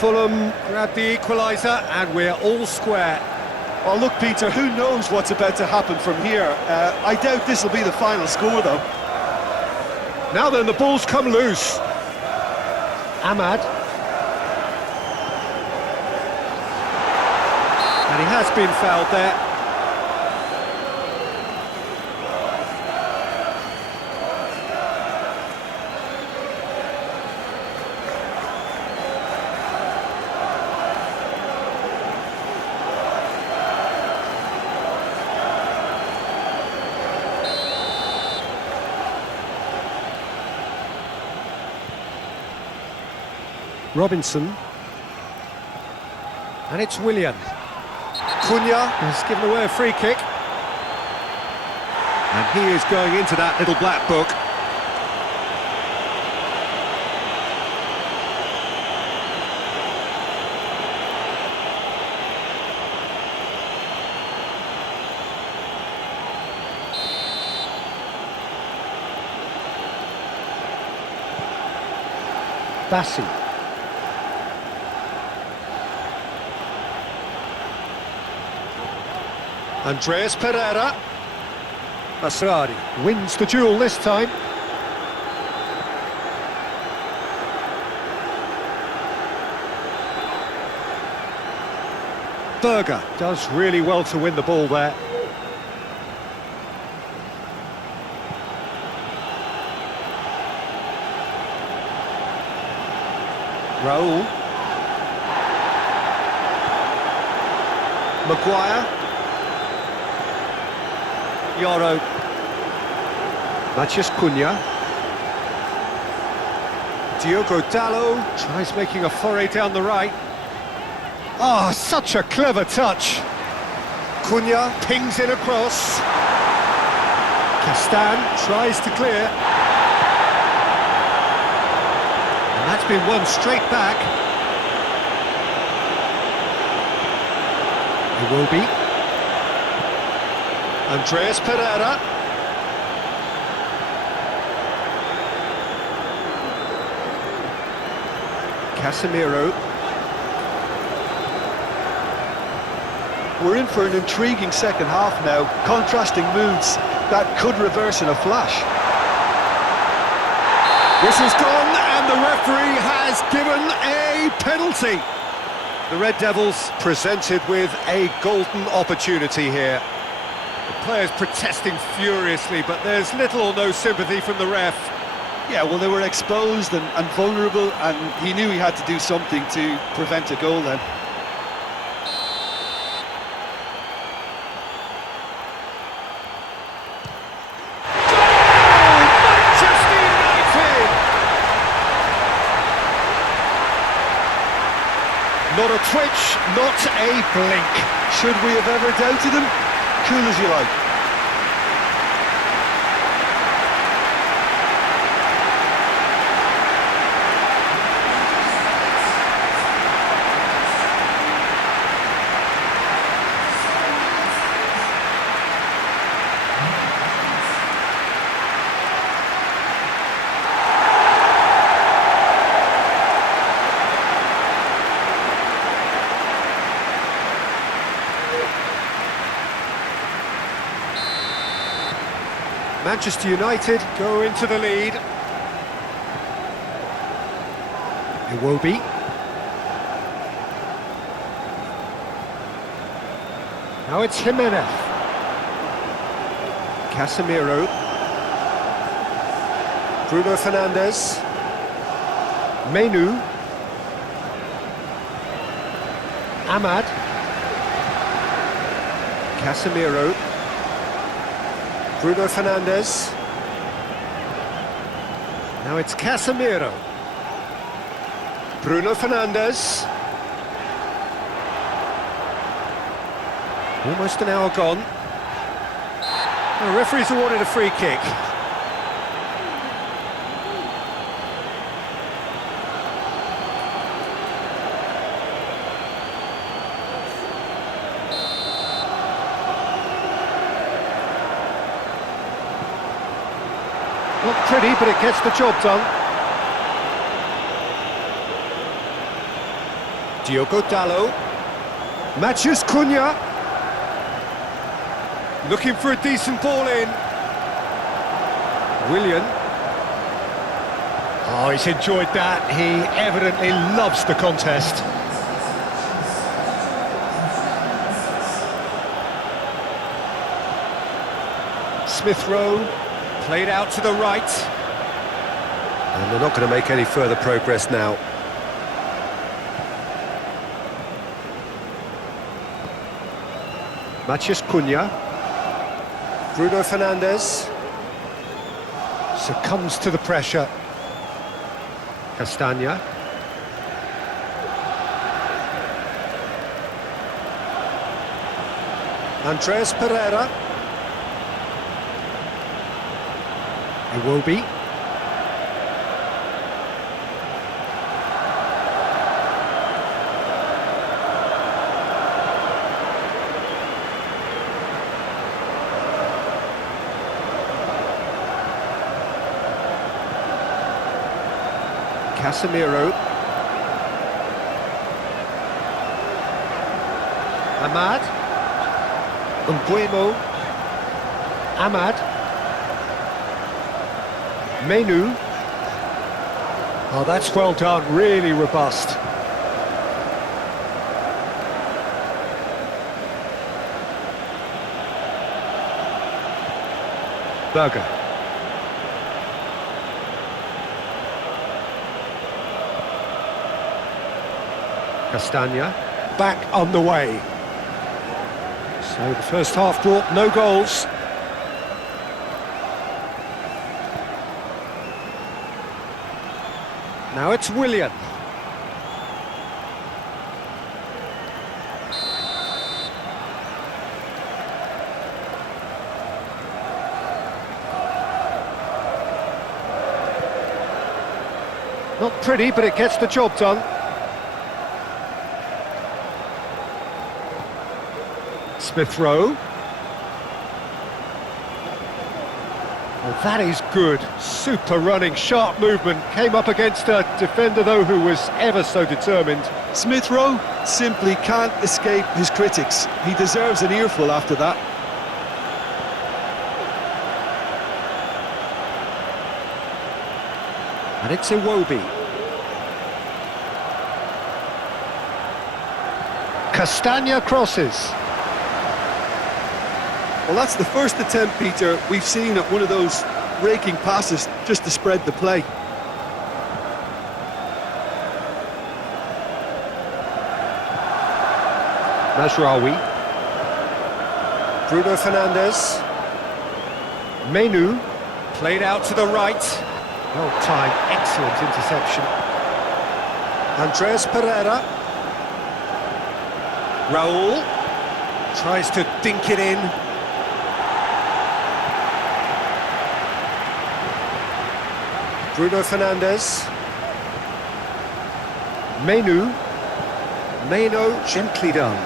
Fulham grab the equaliser and we're all square. Well, look, Peter, who knows what's about to happen from here? I doubt this will be the final score, though. Now then, the ball's come loose. Ahmad. And he has been fouled there. Robinson. And it's Willian. Cunha. Has given away a free kick. And he is going into that little black book. Bassi. Andreas Pereira. Masrari wins the duel this time. Berger does really well to win the ball there. Raúl. Maguire. Yoro. Matheus Cunha. Diogo Dalot tries making a foray down the right. Oh, such a clever touch. Cunha pings in across. Castan tries to clear. And that's been won straight back. It will be. Andreas Pereira. Casemiro. We're in for an intriguing second half now, contrasting moods that could reverse in a flash. Whistle's gone and the referee has given a penalty. The Red Devils presented with a golden opportunity here. The players protesting furiously, but there's little or no sympathy from the ref. Yeah, well, they were exposed and vulnerable, and he knew he had to do something to prevent a goal then. Manchester United! Not a twitch, not a blink. Should we have ever doubted him? Cool as you like. Manchester United go into the lead. Iwobi. Now it's Jimenez. Casemiro. Bruno Fernandez. Menu. Ahmad. Casemiro. Bruno Fernandez. Now it's Casemiro. Bruno Fernandez. Almost an hour gone. The referee's awarded a free kick. Not pretty, but it gets the job done. Diogo Dalot. Matheus Cunha. Looking for a decent ball in. Willian. Oh, he's enjoyed that. He evidently loves the contest. Smith Rowe. Played out to the right. And they're not going to make any further progress now. Matheus Cunha. Bruno Fernandez. Succumbs to the pressure. Castagna. Andreas Pereira. Iwobi. Casemiro. Ahmad. Mbeumo. Ahmad. Menu. Oh, that's well done, really robust. Berger. Castagna. Back on the way. So the first half brought no goals. Now it's Willian. Not pretty, but it gets the job done. Smith Rowe. Well, that is good. Super running, sharp movement. Came up against a defender, though, who was ever so determined. Smith Rowe simply can't escape his critics. He deserves an earful after that. And it's Iwobi. Castagna crosses. Well, that's the first attempt, Peter, we've seen at one of those raking passes just to spread the play. Mazraoui. Bruno Fernandez. Menu. Played out to the right. Well timed, excellent interception. Andreas Pereira. Raúl. Tries to dink it in. Bruno Fernandez. Menu. Meno, gently done.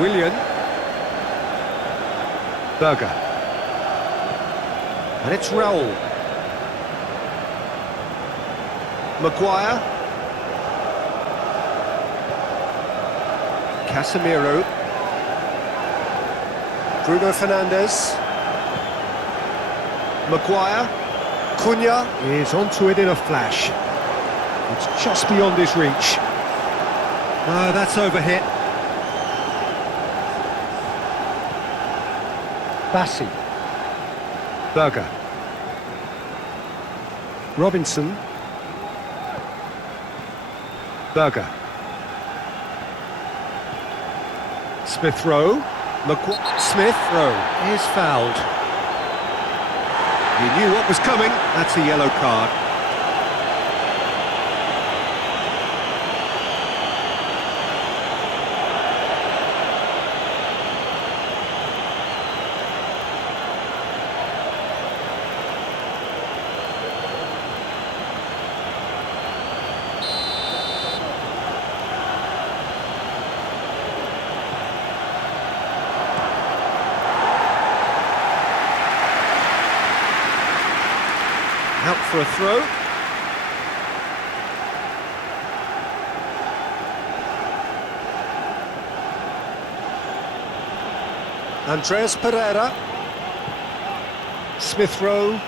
Willian. Berger. And it's Raúl. Maguire. Casemiro. Bruno Fernandez. Maguire. Cunha is onto it in a flash. It's just beyond his reach. No, that's overhit. Bassi. Berger. Robinson. Berger. Smith Rowe. Smith Rowe is fouled. He knew what was coming. That's a yellow card. Out for a throw. Andreas Pereira. Smith Rowe.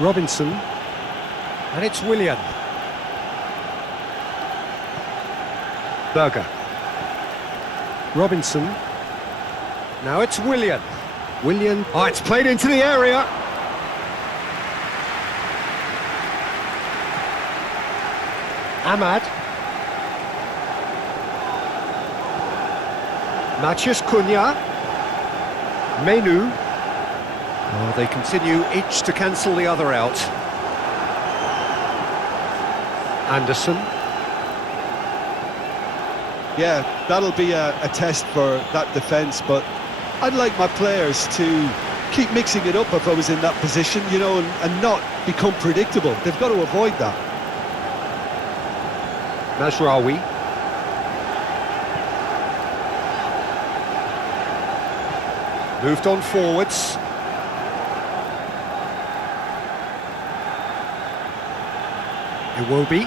Robinson. And it's Willian. Berger. Robinson. Now it's Willian. Willian. Oh, it's played into the area. Ahmad. Matheus Cunha. Menu. Oh, they continue each to cancel the other out. Anderson. Yeah, that'll be a test for that defence, but I'd like my players to keep mixing it up if I was in that position, you know, and not become predictable. They've got to avoid that. Mazraoui. Moved on forwards. Iwobi.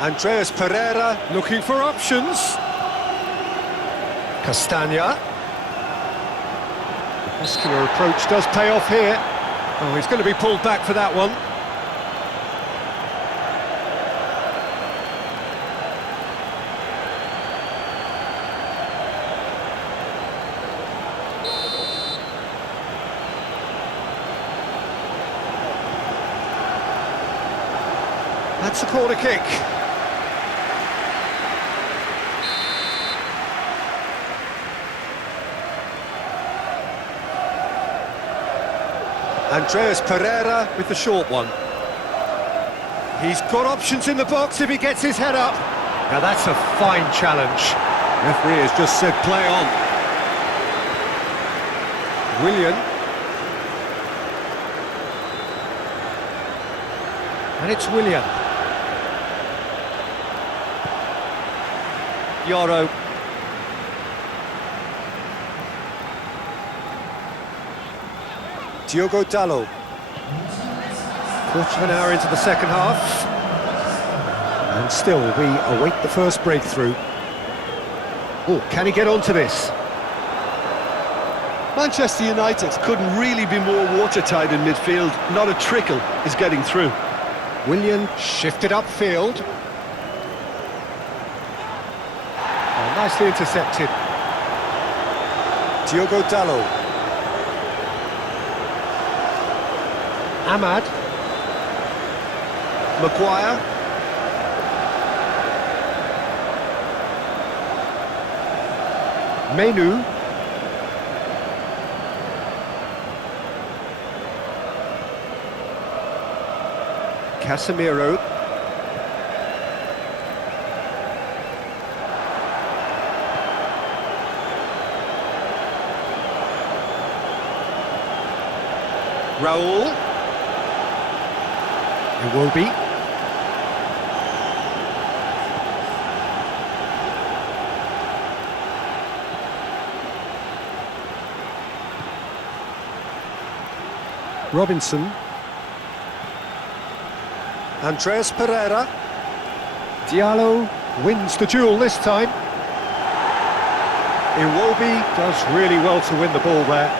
Andreas Pereira looking for options. Castagna. Muscular approach does pay off here. Oh, he's going to be pulled back for that one. That's a corner kick. Andreas Pereira with the short one. He's got options in the box if he gets his head up. Now that's a fine challenge. Referee has just said play on. Willian. And it's Willian. Yoro. Diogo Dalot. Quarter of an hour into the second half. And still we await the first breakthrough. Oh, can he get onto this? Manchester United couldn't really be more watertight in midfield. Not a trickle is getting through. Willian shifted upfield. Oh, nicely intercepted. Diogo Dalot. Ahmad. Maguire. Menu. Casemiro. Raúl. Iwobi. Robinson. Andreas Pereira. Diallo wins the duel this time. Iwobi does really well to win the ball there.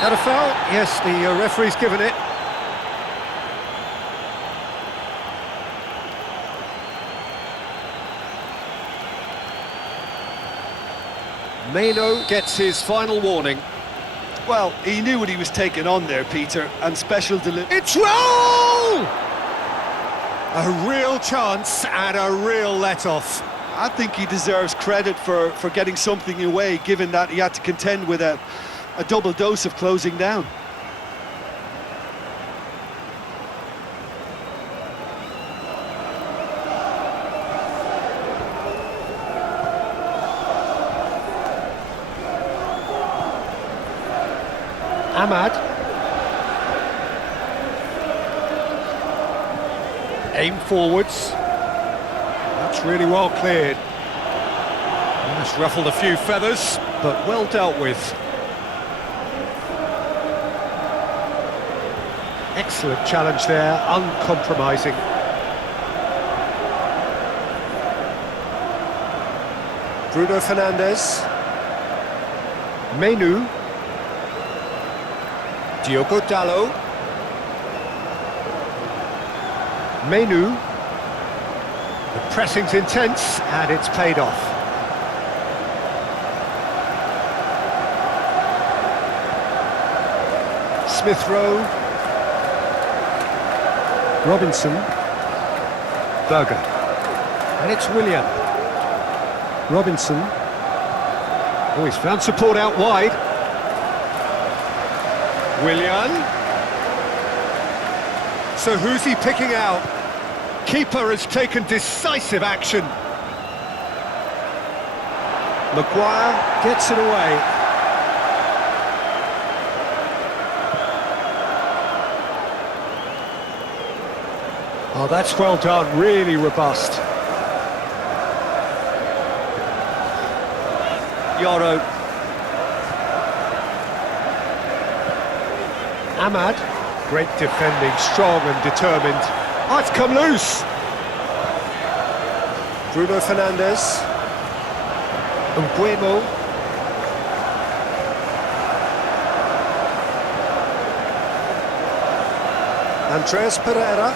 That a foul? Yes, the referee's given it. Mbeumo gets his final warning. Well, he knew what he was taking on there, Peter, and special delivery. It's Raúl! A real chance and a real let-off. I think he deserves credit for getting something away, given that he had to contend with a double dose of closing down. Ahmad. Aim forwards. That's really well cleared. That's ruffled a few feathers, but well dealt with. Excellent challenge there, uncompromising. Bruno Fernandez. Mbeumo. Diogo Dalot. Mbeumo. The pressing's intense and it's paid off. Smith Rowe. Robinson. Berger. And it's Willian. Robinson. Oh, he's found support out wide. Willian. So who's he picking out? Keeper has taken decisive action. Maguire gets it away. Oh, that's well done, really robust. Yoro. Ahmad, great defending, strong and determined. Oh, it's come loose! Bruno Fernandez. Mbeumo. Andreas Pereira.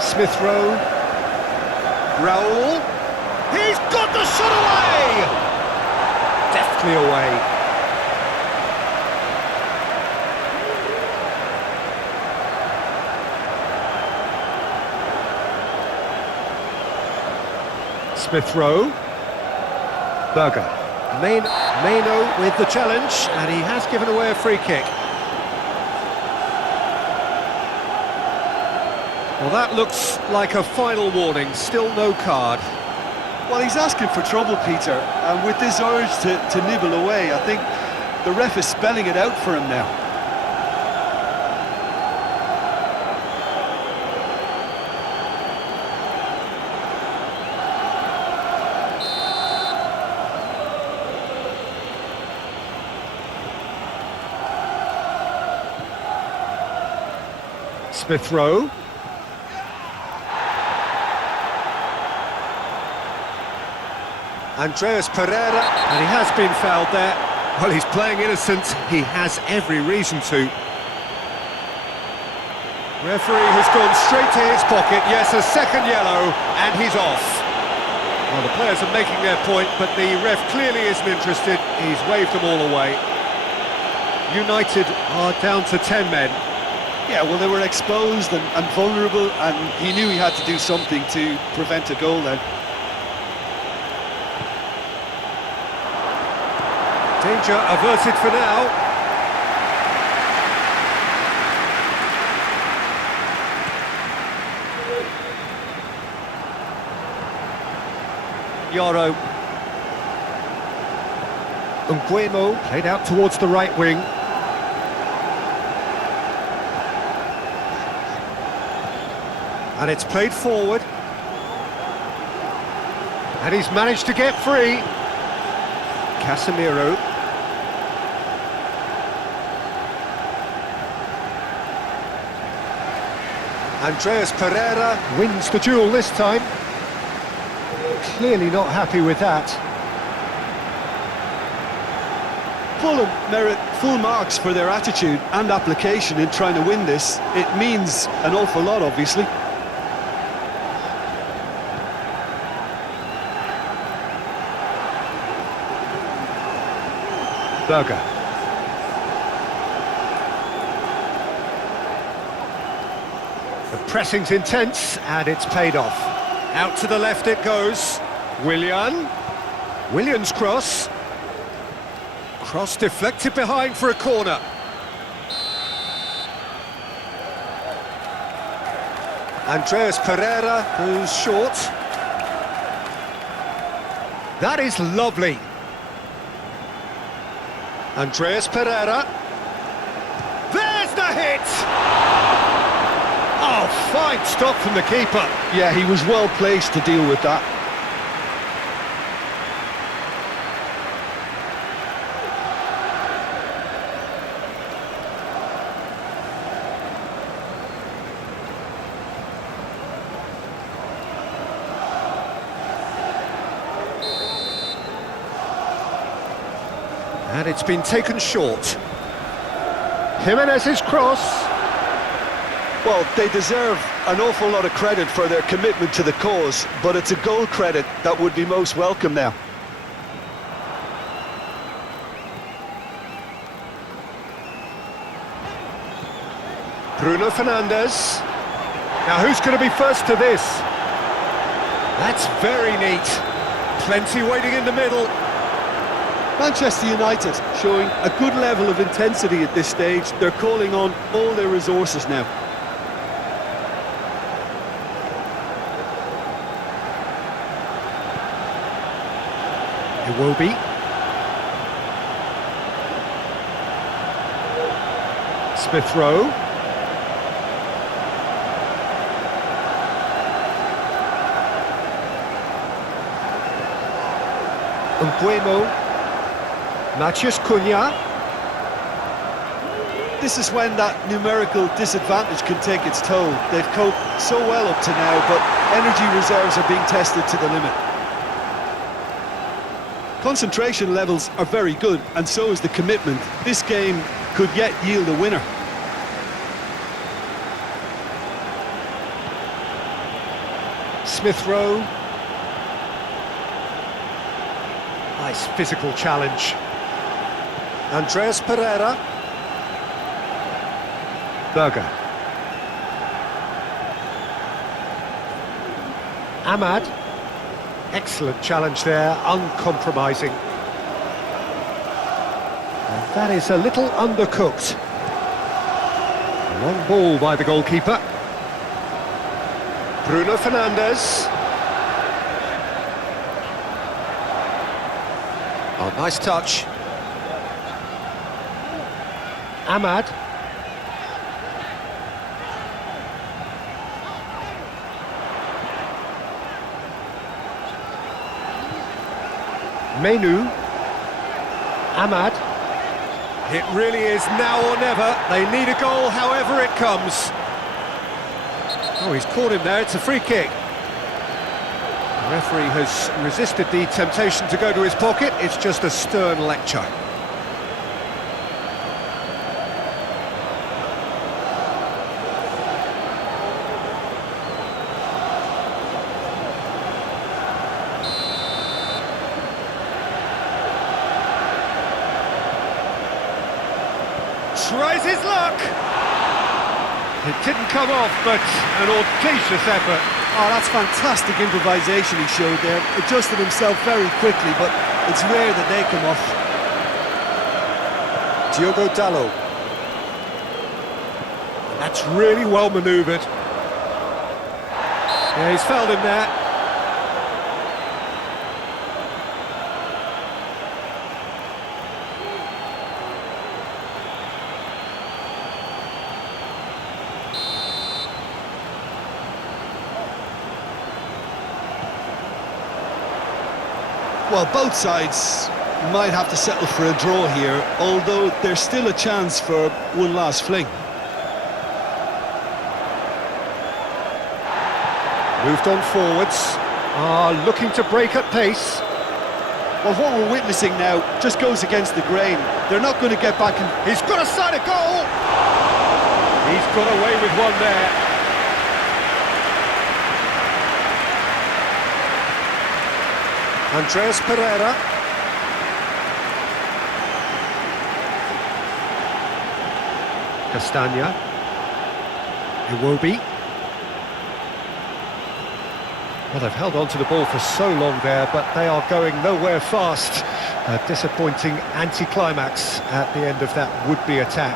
Smith Rowe. Raúl. He's got the shot away! Deftly away. Smith Rowe. Berger. Mbeumo with the challenge, and he has given away a free kick. Well, that looks like a final warning, still no card. Well, he's asking for trouble, Peter, and with this urge to nibble away, I think the ref is spelling it out for him now. Smith Rowe. Andreas Pereira, and he has been fouled there. Well, he's playing innocent, he has every reason to. Referee has gone straight to his pocket, yes, a second yellow, and he's off. Well, the players are making their point, but the ref clearly isn't interested, he's waved them all away. United are down to 10 men. Yeah, well, they were exposed and vulnerable, and he knew he had to do something to prevent a goal then. Danger averted for now. Yoro. Mbeumo played out towards the right wing. And it's played forward. And he's managed to get free. Casemiro. Andreas Pereira. Wins the duel this time. Clearly not happy with that. Fulham merit full marks for their attitude and application in trying to win this. It means an awful lot, obviously. Berger. The pressing's intense, and it's paid off. Out to the left it goes. Willian's cross. Cross deflected behind for a corner. Andreas Pereira goes short. That is lovely. Andreas Pereira. There's the hit! Oh, fine stop from the keeper. Yeah, he was well placed to deal with that. And it's been taken short. Jimenez's cross. Well, they deserve an awful lot of credit for their commitment to the cause, but it's a goal credit that would be most welcome now. Bruno Fernandez. Now who's going to be first to this? That's very neat. Plenty waiting in the middle. Manchester United showing a good level of intensity at this stage. They're calling on all their resources now. It will be. Smith Rowe. Mbeumo. Matheus Cunha. This is when that numerical disadvantage can take its toll. They've coped so well up to now, but energy reserves are being tested to the limit. Concentration levels are very good, and so is the commitment. This game could yet yield a winner. Smith Rowe. Nice physical challenge. Andreas Pereira. Berger. Ahmad. Excellent challenge there, uncompromising. And that is a little undercooked. Long ball by the goalkeeper. Bruno Fernandez. Oh, nice touch. Ahmad. Menu. Ahmad. It really is now or never. They need a goal however it comes. Oh, he's caught him there. It's a free kick. The referee has resisted the temptation to go to his pocket. It's just a stern lecture. Tries his luck. It didn't come off, but an audacious effort. Oh, that's fantastic improvisation he showed there. Adjusted himself very quickly, but it's rare that they come off. Diogo Dalot. That's really well manoeuvred. Yeah, he's fouled him there. Well, both sides might have to settle for a draw here, although there's still a chance for one last fling. Moved on forwards. Looking to break at pace. Well, what we're witnessing now just goes against the grain. They're not going to get back and... He's got a side of goal! He's got away with one there. Andreas Pereira. Castagna. Iwobi. Well, they've held on to the ball for so long there, but they are going nowhere fast. A disappointing anticlimax at the end of that would-be attack.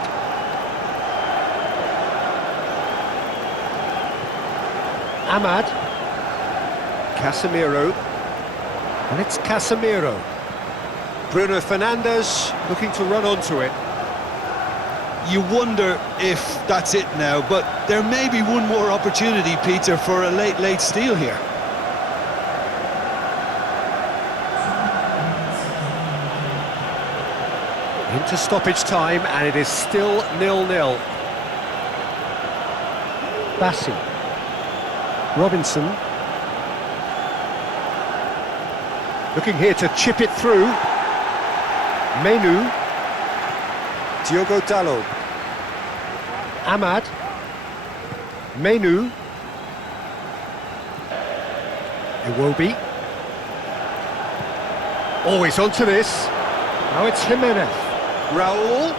Ahmad. Casemiro. And it's Casemiro. Bruno Fernandez looking to run onto it. You wonder if that's it now, but there may be one more opportunity, Peter, for a late steal here. Into stoppage time, and it is still 0-0. Bassi. Robinson. Looking here to chip it through. Menu. Diogo Dalot. Ahmad. Menu. Iwobi. Always onto this. Now it's Jiménez. Raúl.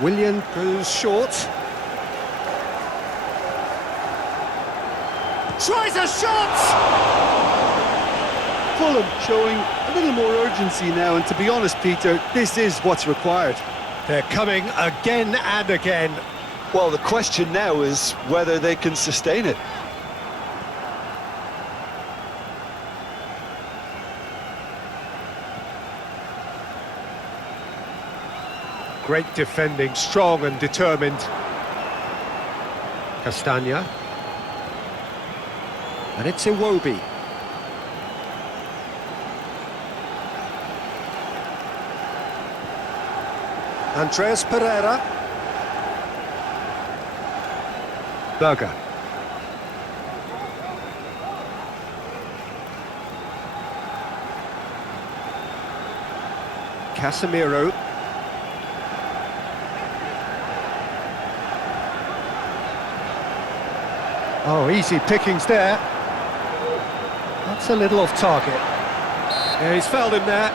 Willian goes short. Tries a shot! Fulham showing a little more urgency now, and to be honest, Peter, this is what's required. They're coming again and again. Well, the question now is whether they can sustain it. Great defending, strong and determined. Castagna. And it's Iwobi. Andreas Pereira. Berger. Casemiro. Oh, easy pickings there. That's a little off target. Yeah, he's fouled him there.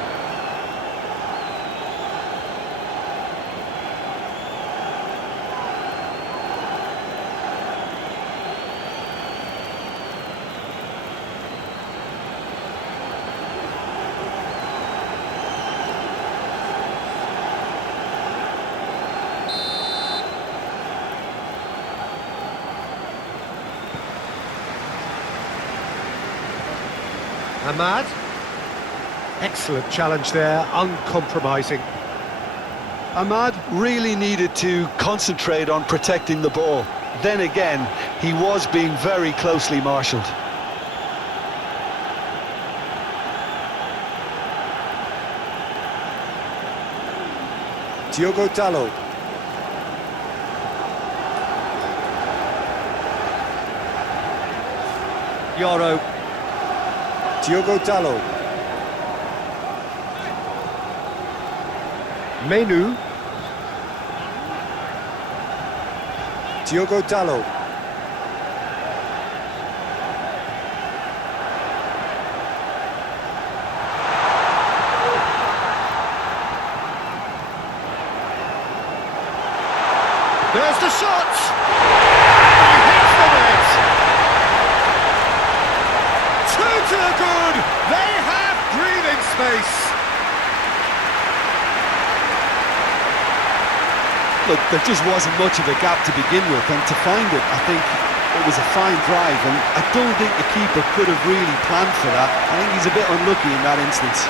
Ahmad. Excellent challenge there, uncompromising. Ahmad really needed to concentrate on protecting the ball. Then again, he was being very closely marshalled. Diogo Dalot. Yoro. Diogo Dalot. Menu. Diogo Dalot. There's the shot! He hits the net! Two to the good! They have breathing space! Look, there just wasn't much of a gap to begin with, and to find it, I think it was a fine drive, and I don't think the keeper could have really planned for that. I think he's a bit unlucky in that instance.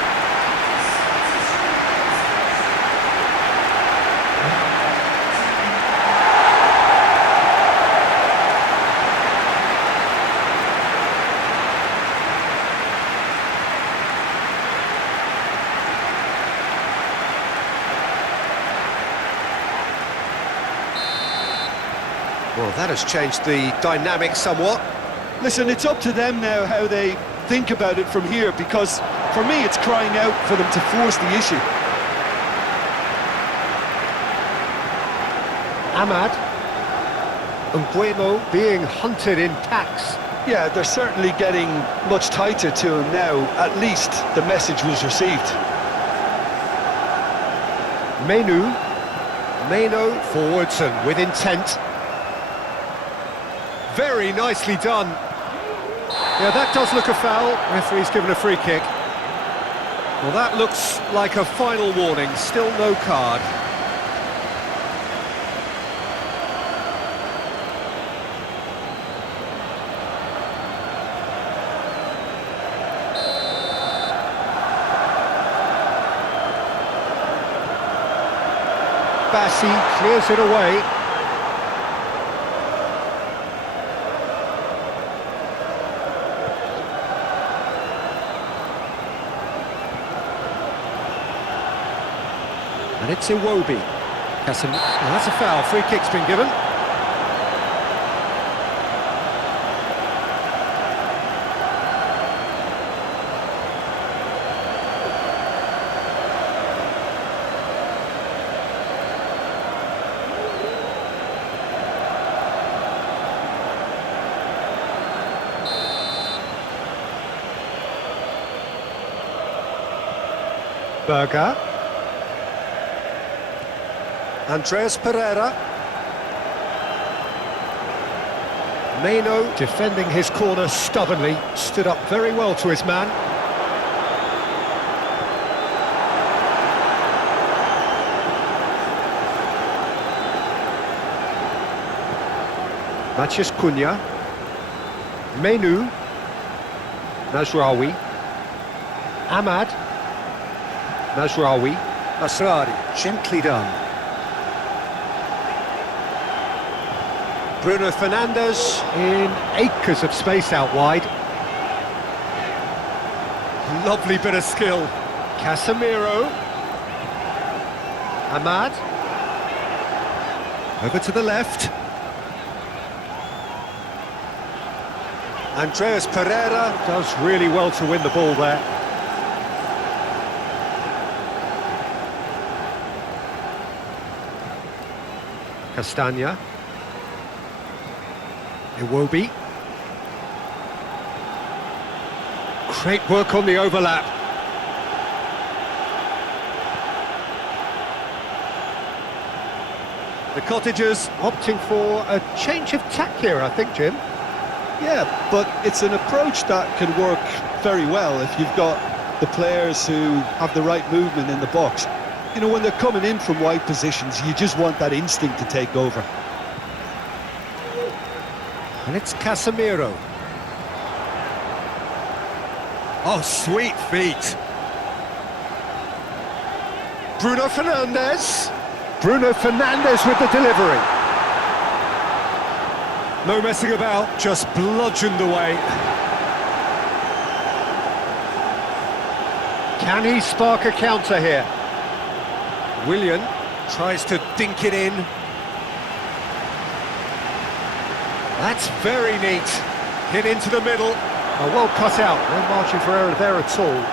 Well, that has changed the dynamic somewhat. Listen, it's up to them now how they think about it from here, because for me it's crying out for them to force the issue. Ahmad. Mbeumo being hunted in packs. Yeah, they're certainly getting much tighter to him now. At least the message was received. Meno forwards and with intent. Very nicely done. Yeah, that does look a foul. Referee's given a free kick. Well, that looks like a final warning. Still no card. Bassi clears it away. And it's Iwobi. That's a foul. Free kick's been given. Berger. Andreas Pereira. Meno defending his corner stubbornly, stood up very well to his man. Matheus Cunha. Menu. Mazraoui. Ahmad. Mazraoui. Asrari, gently done. Bruno Fernandez in acres of space out wide. Lovely bit of skill. Casemiro. Ahmad. Over to the left. Andreas Pereira. Does really well to win the ball there. Castagna. Iwobi. Great work on the overlap. The Cottagers opting for a change of tack here, I think, Jim. Yeah, but it's an approach that can work very well if you've got the players who have the right movement in the box. You know, when they're coming in from wide positions, you just want that instinct to take over. And it's Casemiro. Oh, sweet feet. Bruno Fernandez. Bruno Fernandez with the delivery. No messing about, just bludgeoned away. Can he spark a counter here? Willian tries to dink it in. That's very neat. Hit into the middle. Oh, well cut out. No margin for error there at all.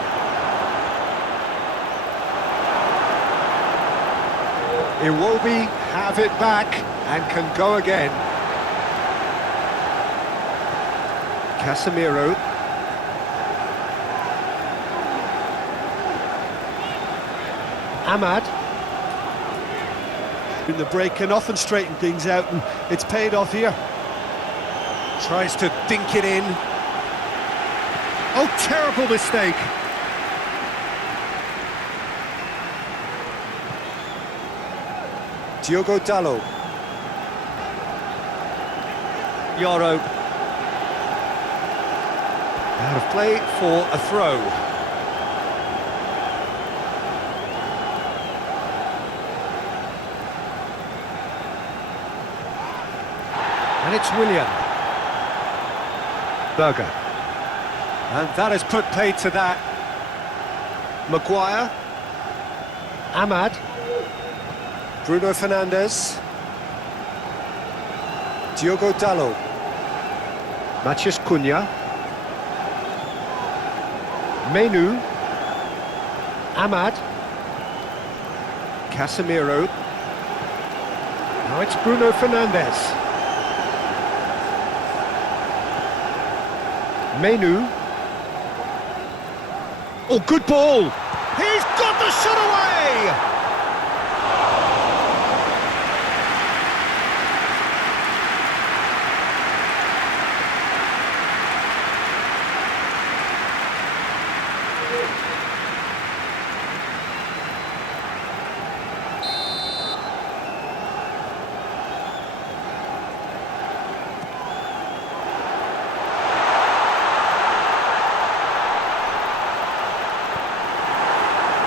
Iwobi have it back and can go again. Casemiro. Ahmad. In the break can often straighten things out, and it's paid off here. Tries to dink it in. Oh, terrible mistake. Diogo Dalot. Yoro. Out of play for a throw. And it's Willian. Berger. And that has put paid to that. Maguire. Ahmad. Bruno Fernandez. Diogo Dalot. Matheus Cunha. Menu. Ahmad. Casemiro. Now it's Bruno Fernandez. Menu. Oh, good ball! He's got the shot away!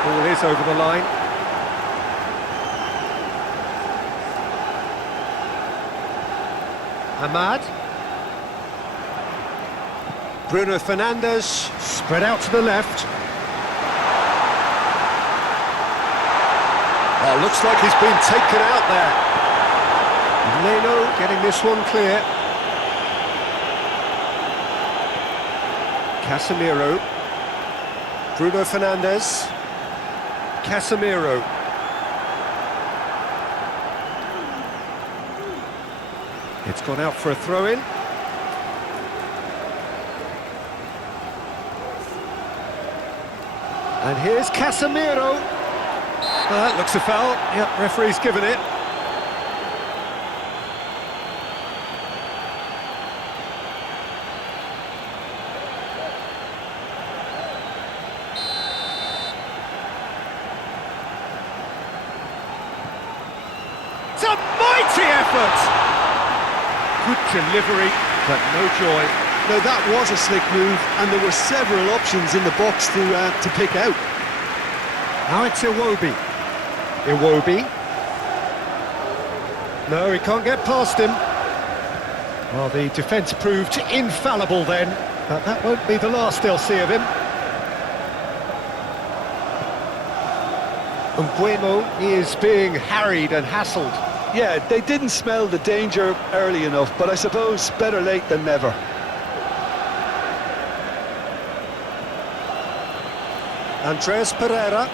Ball is over the line. Ahmad. Bruno Fernandez, spread out to the left. Oh, looks like he's been taken out there. Leno getting this one clear. Casemiro. Bruno Fernandez. Casemiro. It's gone out for a throw-in. And here's Casemiro. That looks a foul. Yep, referee's given it. It's a mighty effort! Good delivery, but no joy. Now that was a slick move, and there were several options in the box to pick out. Now it's Iwobi. Iwobi. No, he can't get past him. Well, the defence proved infallible then, but that won't be the last they'll see of him. Mbeumo is being harried and hassled. Yeah, they didn't smell the danger early enough, but I suppose better late than never. Andreas Pereira.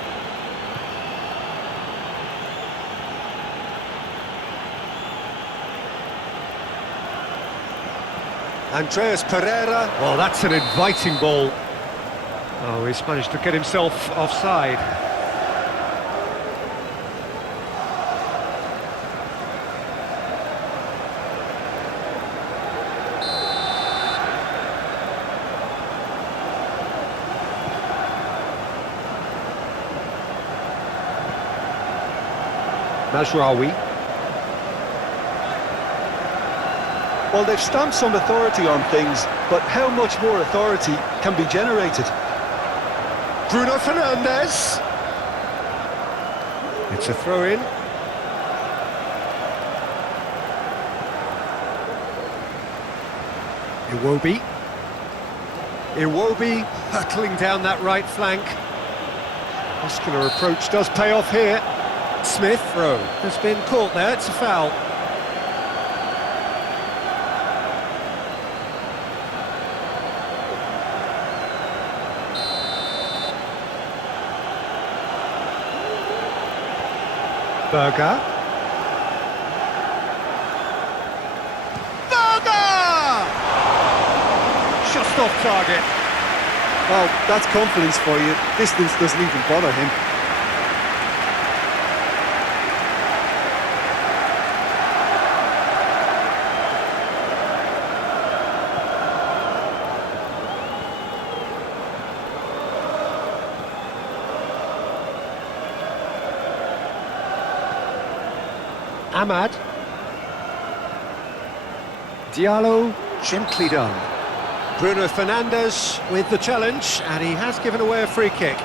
Andreas Pereira. Well, that's an inviting ball. Oh, he's managed to get himself offside. Mazraoui. Well, they've stamped some authority on things, but how much more authority can be generated? Bruno Fernandez. It's a throw-in. Iwobi. Iwobi hurtling down that right flank. Muscular approach does pay off here. Smith, throw, has been caught there, it's a foul. Berger. Berger! Just off target. Well, that's confidence for you. Distance doesn't even bother him. Ahmad. Diallo, gently done. Bruno Fernandez with the challenge, and he has given away a free kick.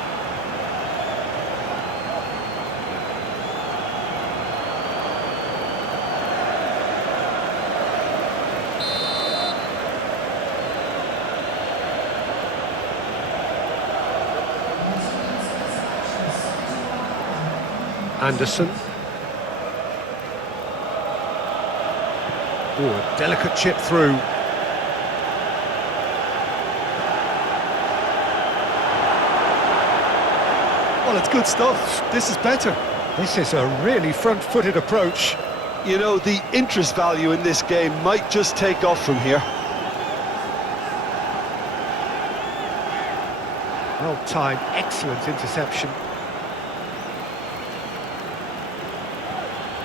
Anderson. Oh, a delicate chip through. Well, it's good stuff. This is better. This is a really front-footed approach. You know, the interest value in this game might just take off from here. Well-timed, excellent interception.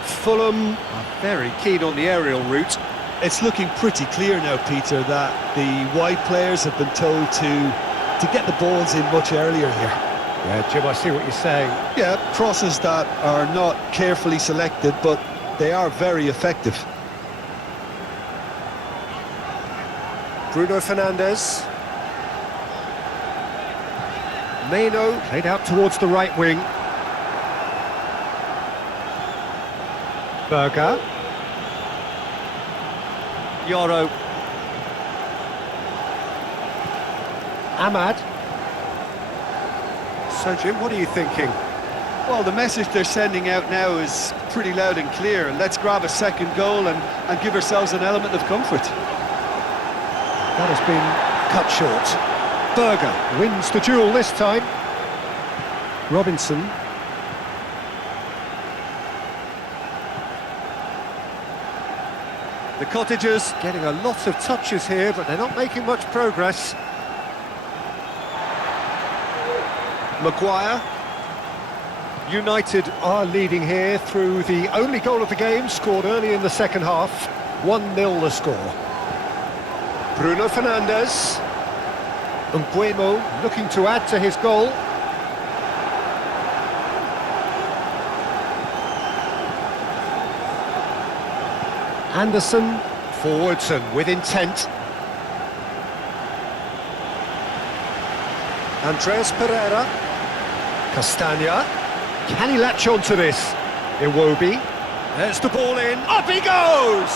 Fulham are very keen on the aerial route. It's looking pretty clear now, Peter, that the wide players have been told to get the balls in much earlier here. Yeah, Jim, I see what you're saying. Yeah, crosses that are not carefully selected, but they are very effective. Bruno Fernandez. Mbeumo played out towards the right wing. Berger. Yoro. Ahmad. So, Jim, what are you thinking? Well, the message they're sending out now is pretty loud and clear. Let's grab a second goal and give ourselves an element of comfort. That has been cut short. Berger wins the duel this time. Robinson. The Cottagers getting a lot of touches here, but they're not making much progress. Maguire. United are leading here through the only goal of the game, scored early in the second half. 1-0 the score. Bruno Fernandez. Mbeumo looking to add to his goal. Anderson forwards and with intent. Andreas Pereira. Castagna. Can he latch on to this? Iwobi. There's the ball in. Up he goes!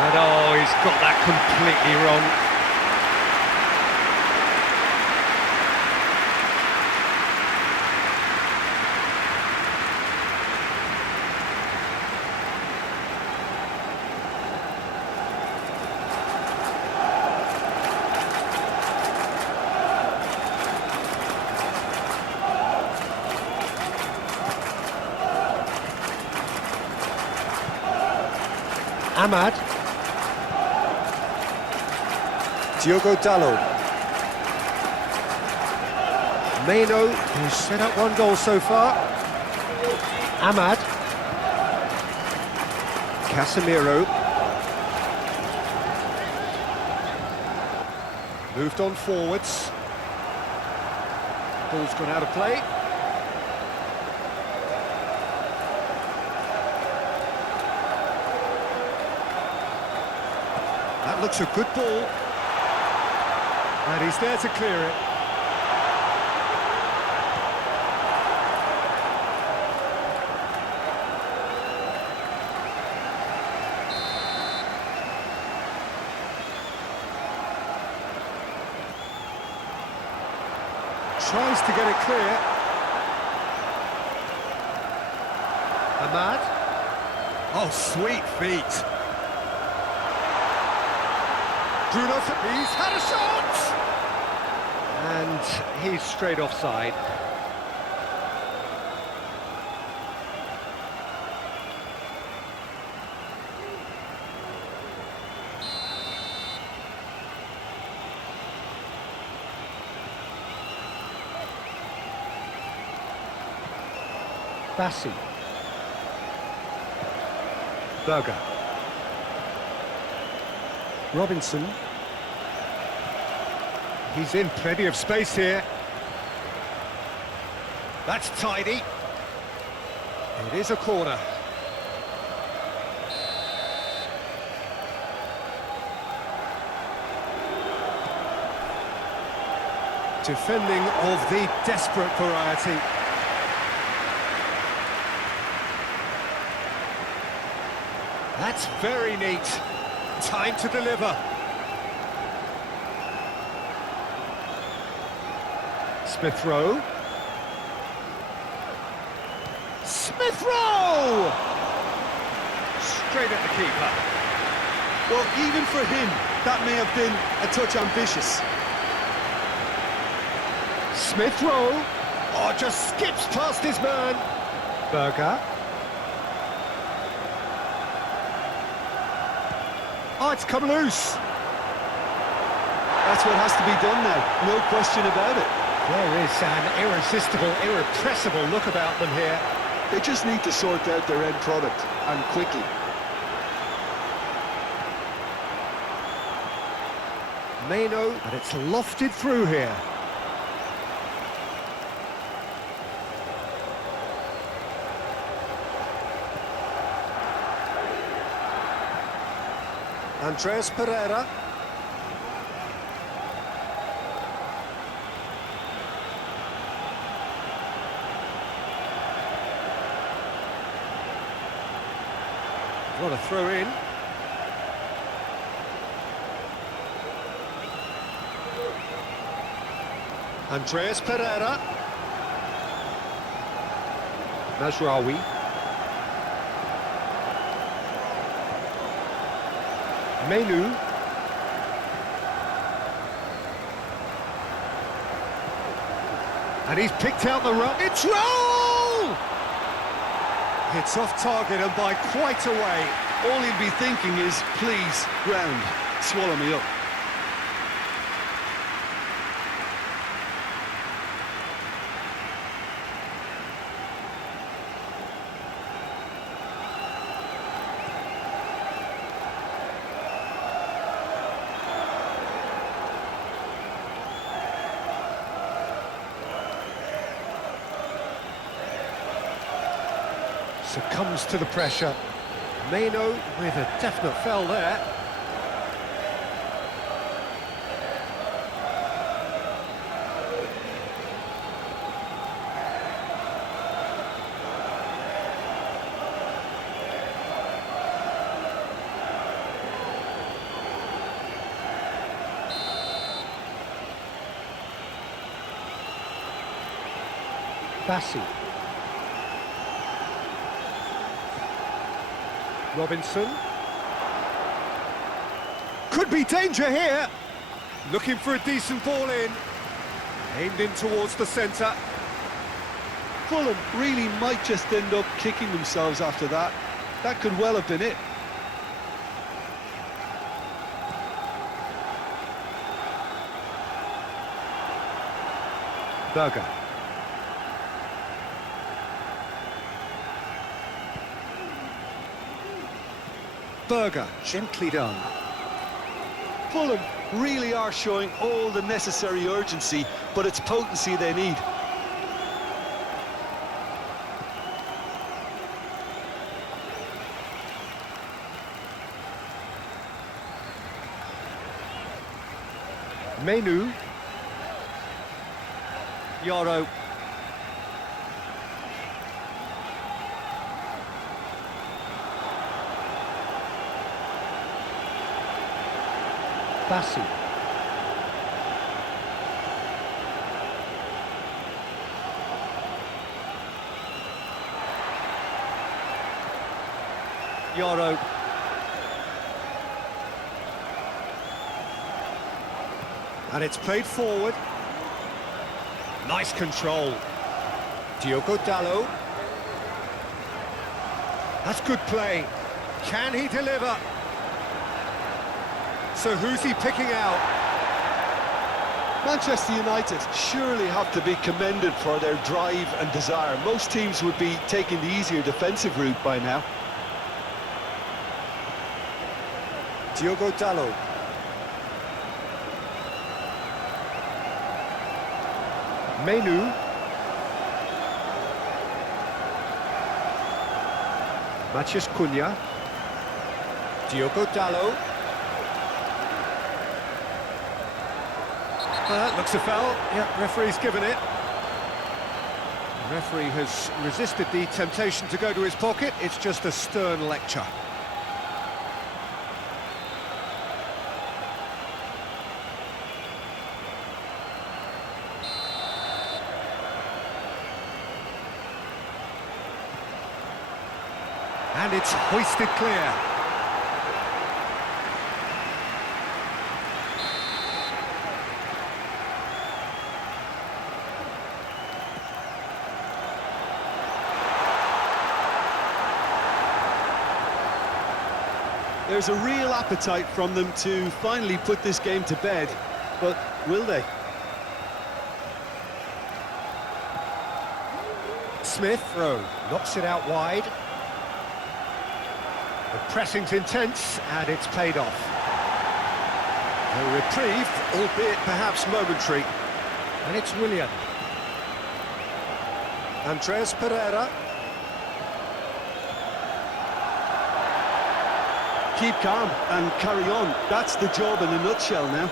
And oh, he's got that completely wrong. Ahmad. Diogo Dalot. Mbeumo, who's set up one goal so far. Ahmad. Casemiro. Moved on forwards. Ball's gone out of play. That looks a good ball. And he's there to clear it. Tries to get it clear. Ahmad. Oh, sweet feet. Bruno, he's had a shot! And he's straight offside. Bassi. Berger. Robinson. He's in plenty of space here. That's tidy. It is a corner. Defending of the desperate variety. That's very neat. Time to deliver. Smith Rowe. Smith Rowe! straight at the keeper. Well, even for him, that may have been a touch ambitious. Smith Rowe. Oh, just skips past his man. Berger. Oh, it's come loose. That's what has to be done now, no question about it. There is an irresistible, irrepressible look about them here. They just need to sort out their end product, and quickly. Mbeumo, and it's lofted through here. Andreas Pereira. What a throw in. Andreas Pereira. Mazraoui. Menu. And he's picked out the run. It's Raúl! It's off target and by quite a way. All he'll be thinking is, please, ground, swallow me up. Succumbs to the pressure. Mbeumo with a definite foul there. Bassi. Robinson. Could be danger here. Looking for a decent ball in. Aimed in towards the centre. Fulham really might just end up kicking themselves after that. That could well have been it. Berger. Berger, gently done. Fulham really are showing all the necessary urgency, but it's potency they need. Menu. Yoro. Bassi. Yoro. And it's played forward. Nice control. Diogo Dalot. That's good play. Can he deliver? So who's he picking out? Manchester United surely have to be commended for their drive and desire. Most teams would be taking the easier defensive route by now. Diogo Dalot. Menu. Matheus Cunha. Diogo Dalot. Looks a foul. Yeah, referee's given it. The referee has resisted the temptation to go to his pocket. It's just a stern lecture. And it's hoisted clear. There's a real appetite from them to finally put this game to bed, but will they? Smith Rowe knocks it out wide. The pressing's intense, and it's played off. A reprieve, albeit perhaps momentary. And it's Willian. Andreas Pereira. Keep calm and carry on. That's the job in a nutshell now.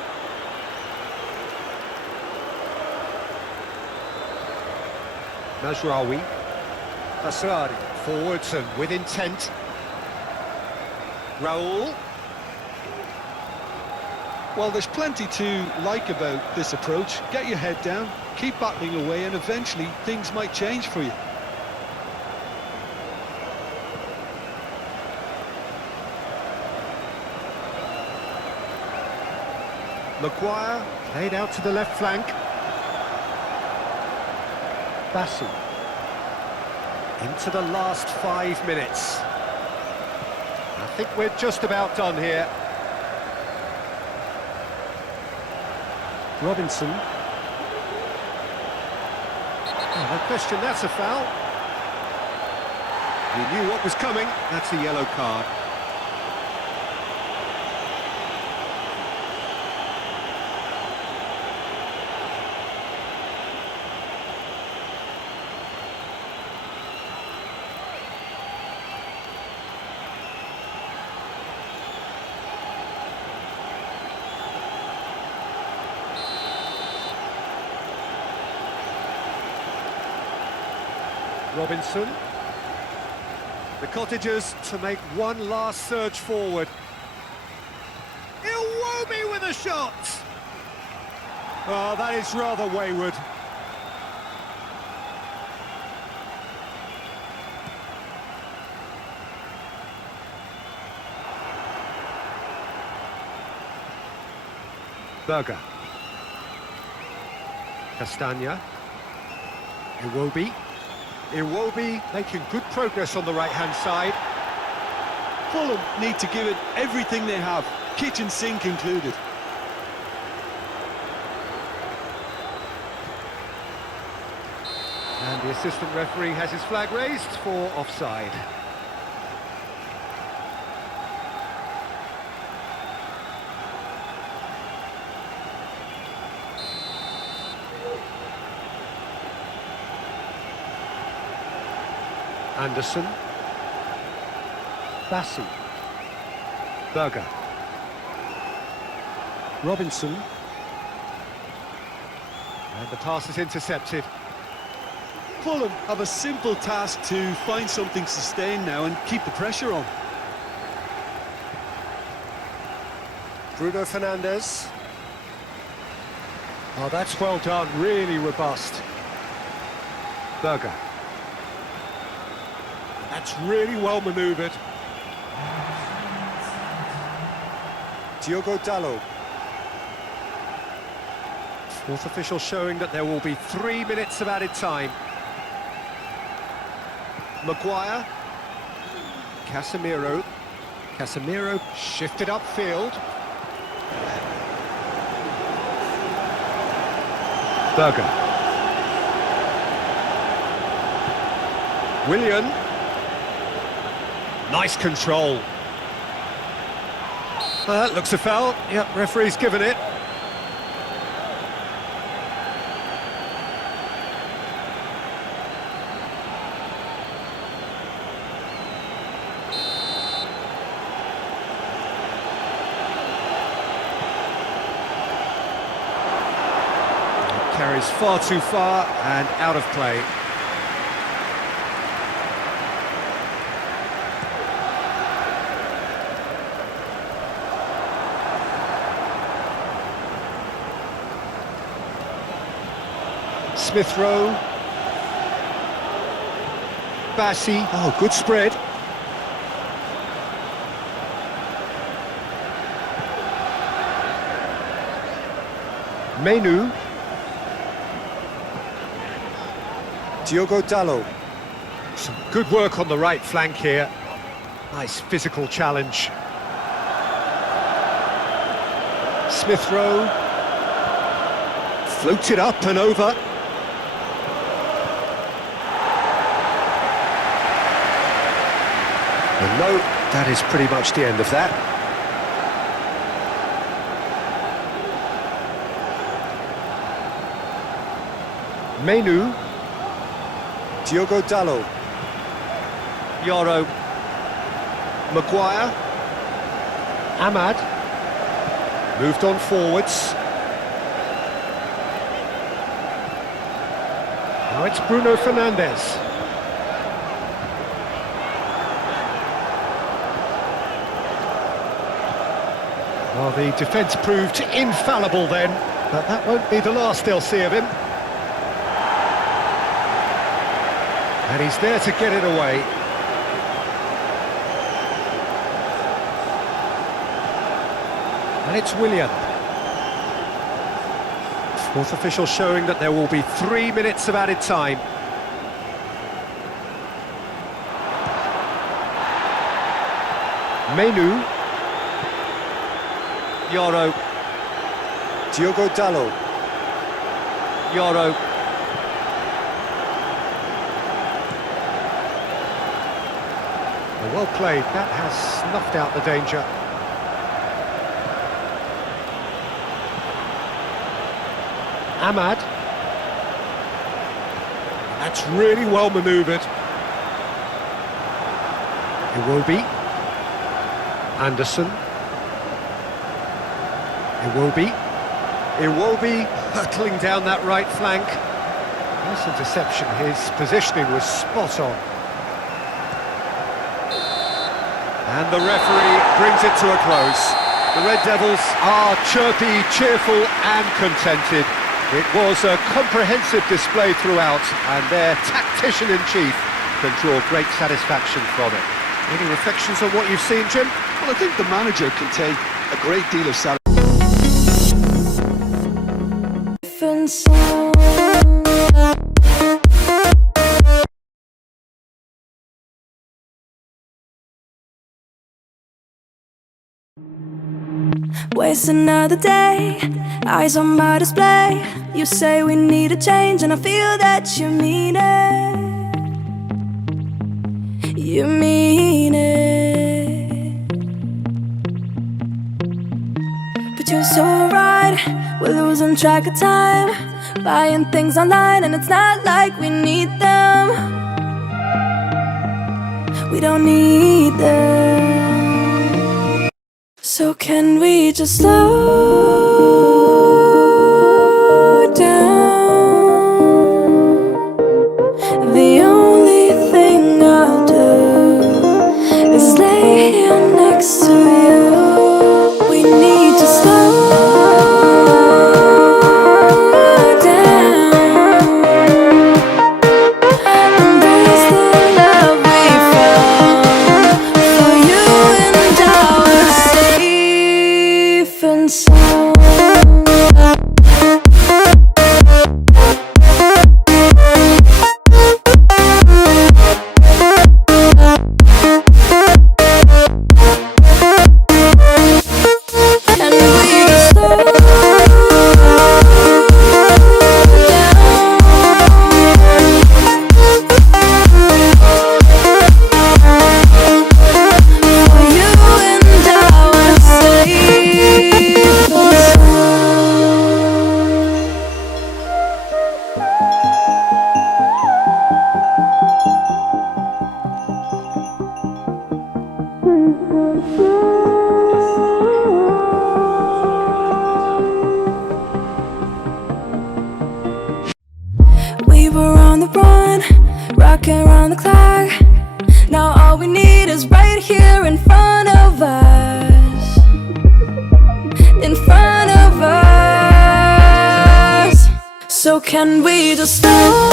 Mazraoui. Asrari. Forwards and with intent. Raúl. Well, there's plenty to like about this approach. Get your head down, keep battling away, and eventually things might change for you. Maguire played out to the left flank. Bassi. Into the last 5 minutes. I think we're just about done here. Robinson. Oh, no question, that's a foul. He knew what was coming. That's a yellow card. Robinson. The Cottagers to make one last surge forward. Iwobi with a shot! Oh, that is rather wayward. Berger. Castagna. Iwobi. Iwobi making good progress on the right-hand side. Fulham need to give it everything they have, kitchen sink included. And the assistant referee has his flag raised for offside. Anderson. Bassi. Berger. Robinson. And the pass is intercepted. Fulham have a simple task to find something sustained now and keep the pressure on. Bruno Fernandez. Oh, that's well done, really robust. Berger. That's really well manoeuvred. Diogo Dalot. Fourth official showing that there will be 3 minutes of added time. Maguire. Casemiro. Casemiro shifted upfield. Berger. Willian. Nice control. That looks a foul. Yep, referee's given it. Carries far too far and out of play. Smith Rowe. Bassi. Oh, good spread. Menu. Diogo Dalot. Some good work on the right flank here. Nice physical challenge. Smith Rowe. Floated up and over. And no, that is pretty much the end of that. Menu. Diogo Dalot. Yoro. Maguire. Ahmad. Moved on forwards. Now it's Bruno Fernandez. Well, the defence proved infallible then, but that won't be the last they'll see of him. And he's there to get it away. And it's Willian. Fourth official showing that there will be 3 minutes of added time. Menu. Yoro. Diogo Dalot. Yoro. Well played, that has snuffed out the danger. Ahmad. That's really well manoeuvred. Iwobi. Anderson. Iwobi hurtling down that right flank. Nice interception, his positioning was spot on. And the referee brings it to a close. The Red Devils are chirpy, cheerful and contented. It was a comprehensive display throughout, and their tactician-in-chief can draw great satisfaction from it. Any reflections on what you've seen, Jim? Well, I think the manager can take a great deal of satisfaction. Waste another day, eyes on my display. You say we need a change, and I feel that you mean it. You mean it. But you're so right, we're losing track of time, buying things online, and it's not like we need them. We don't need them. So can we just slow down? The only thing I'll do is lay here next to you. We need to slow down. Embrace the love we found for you and our safe and sound. We were on the run, rocking around the clock. Now all we need is right here in front of us. In front of us. So can we just stop?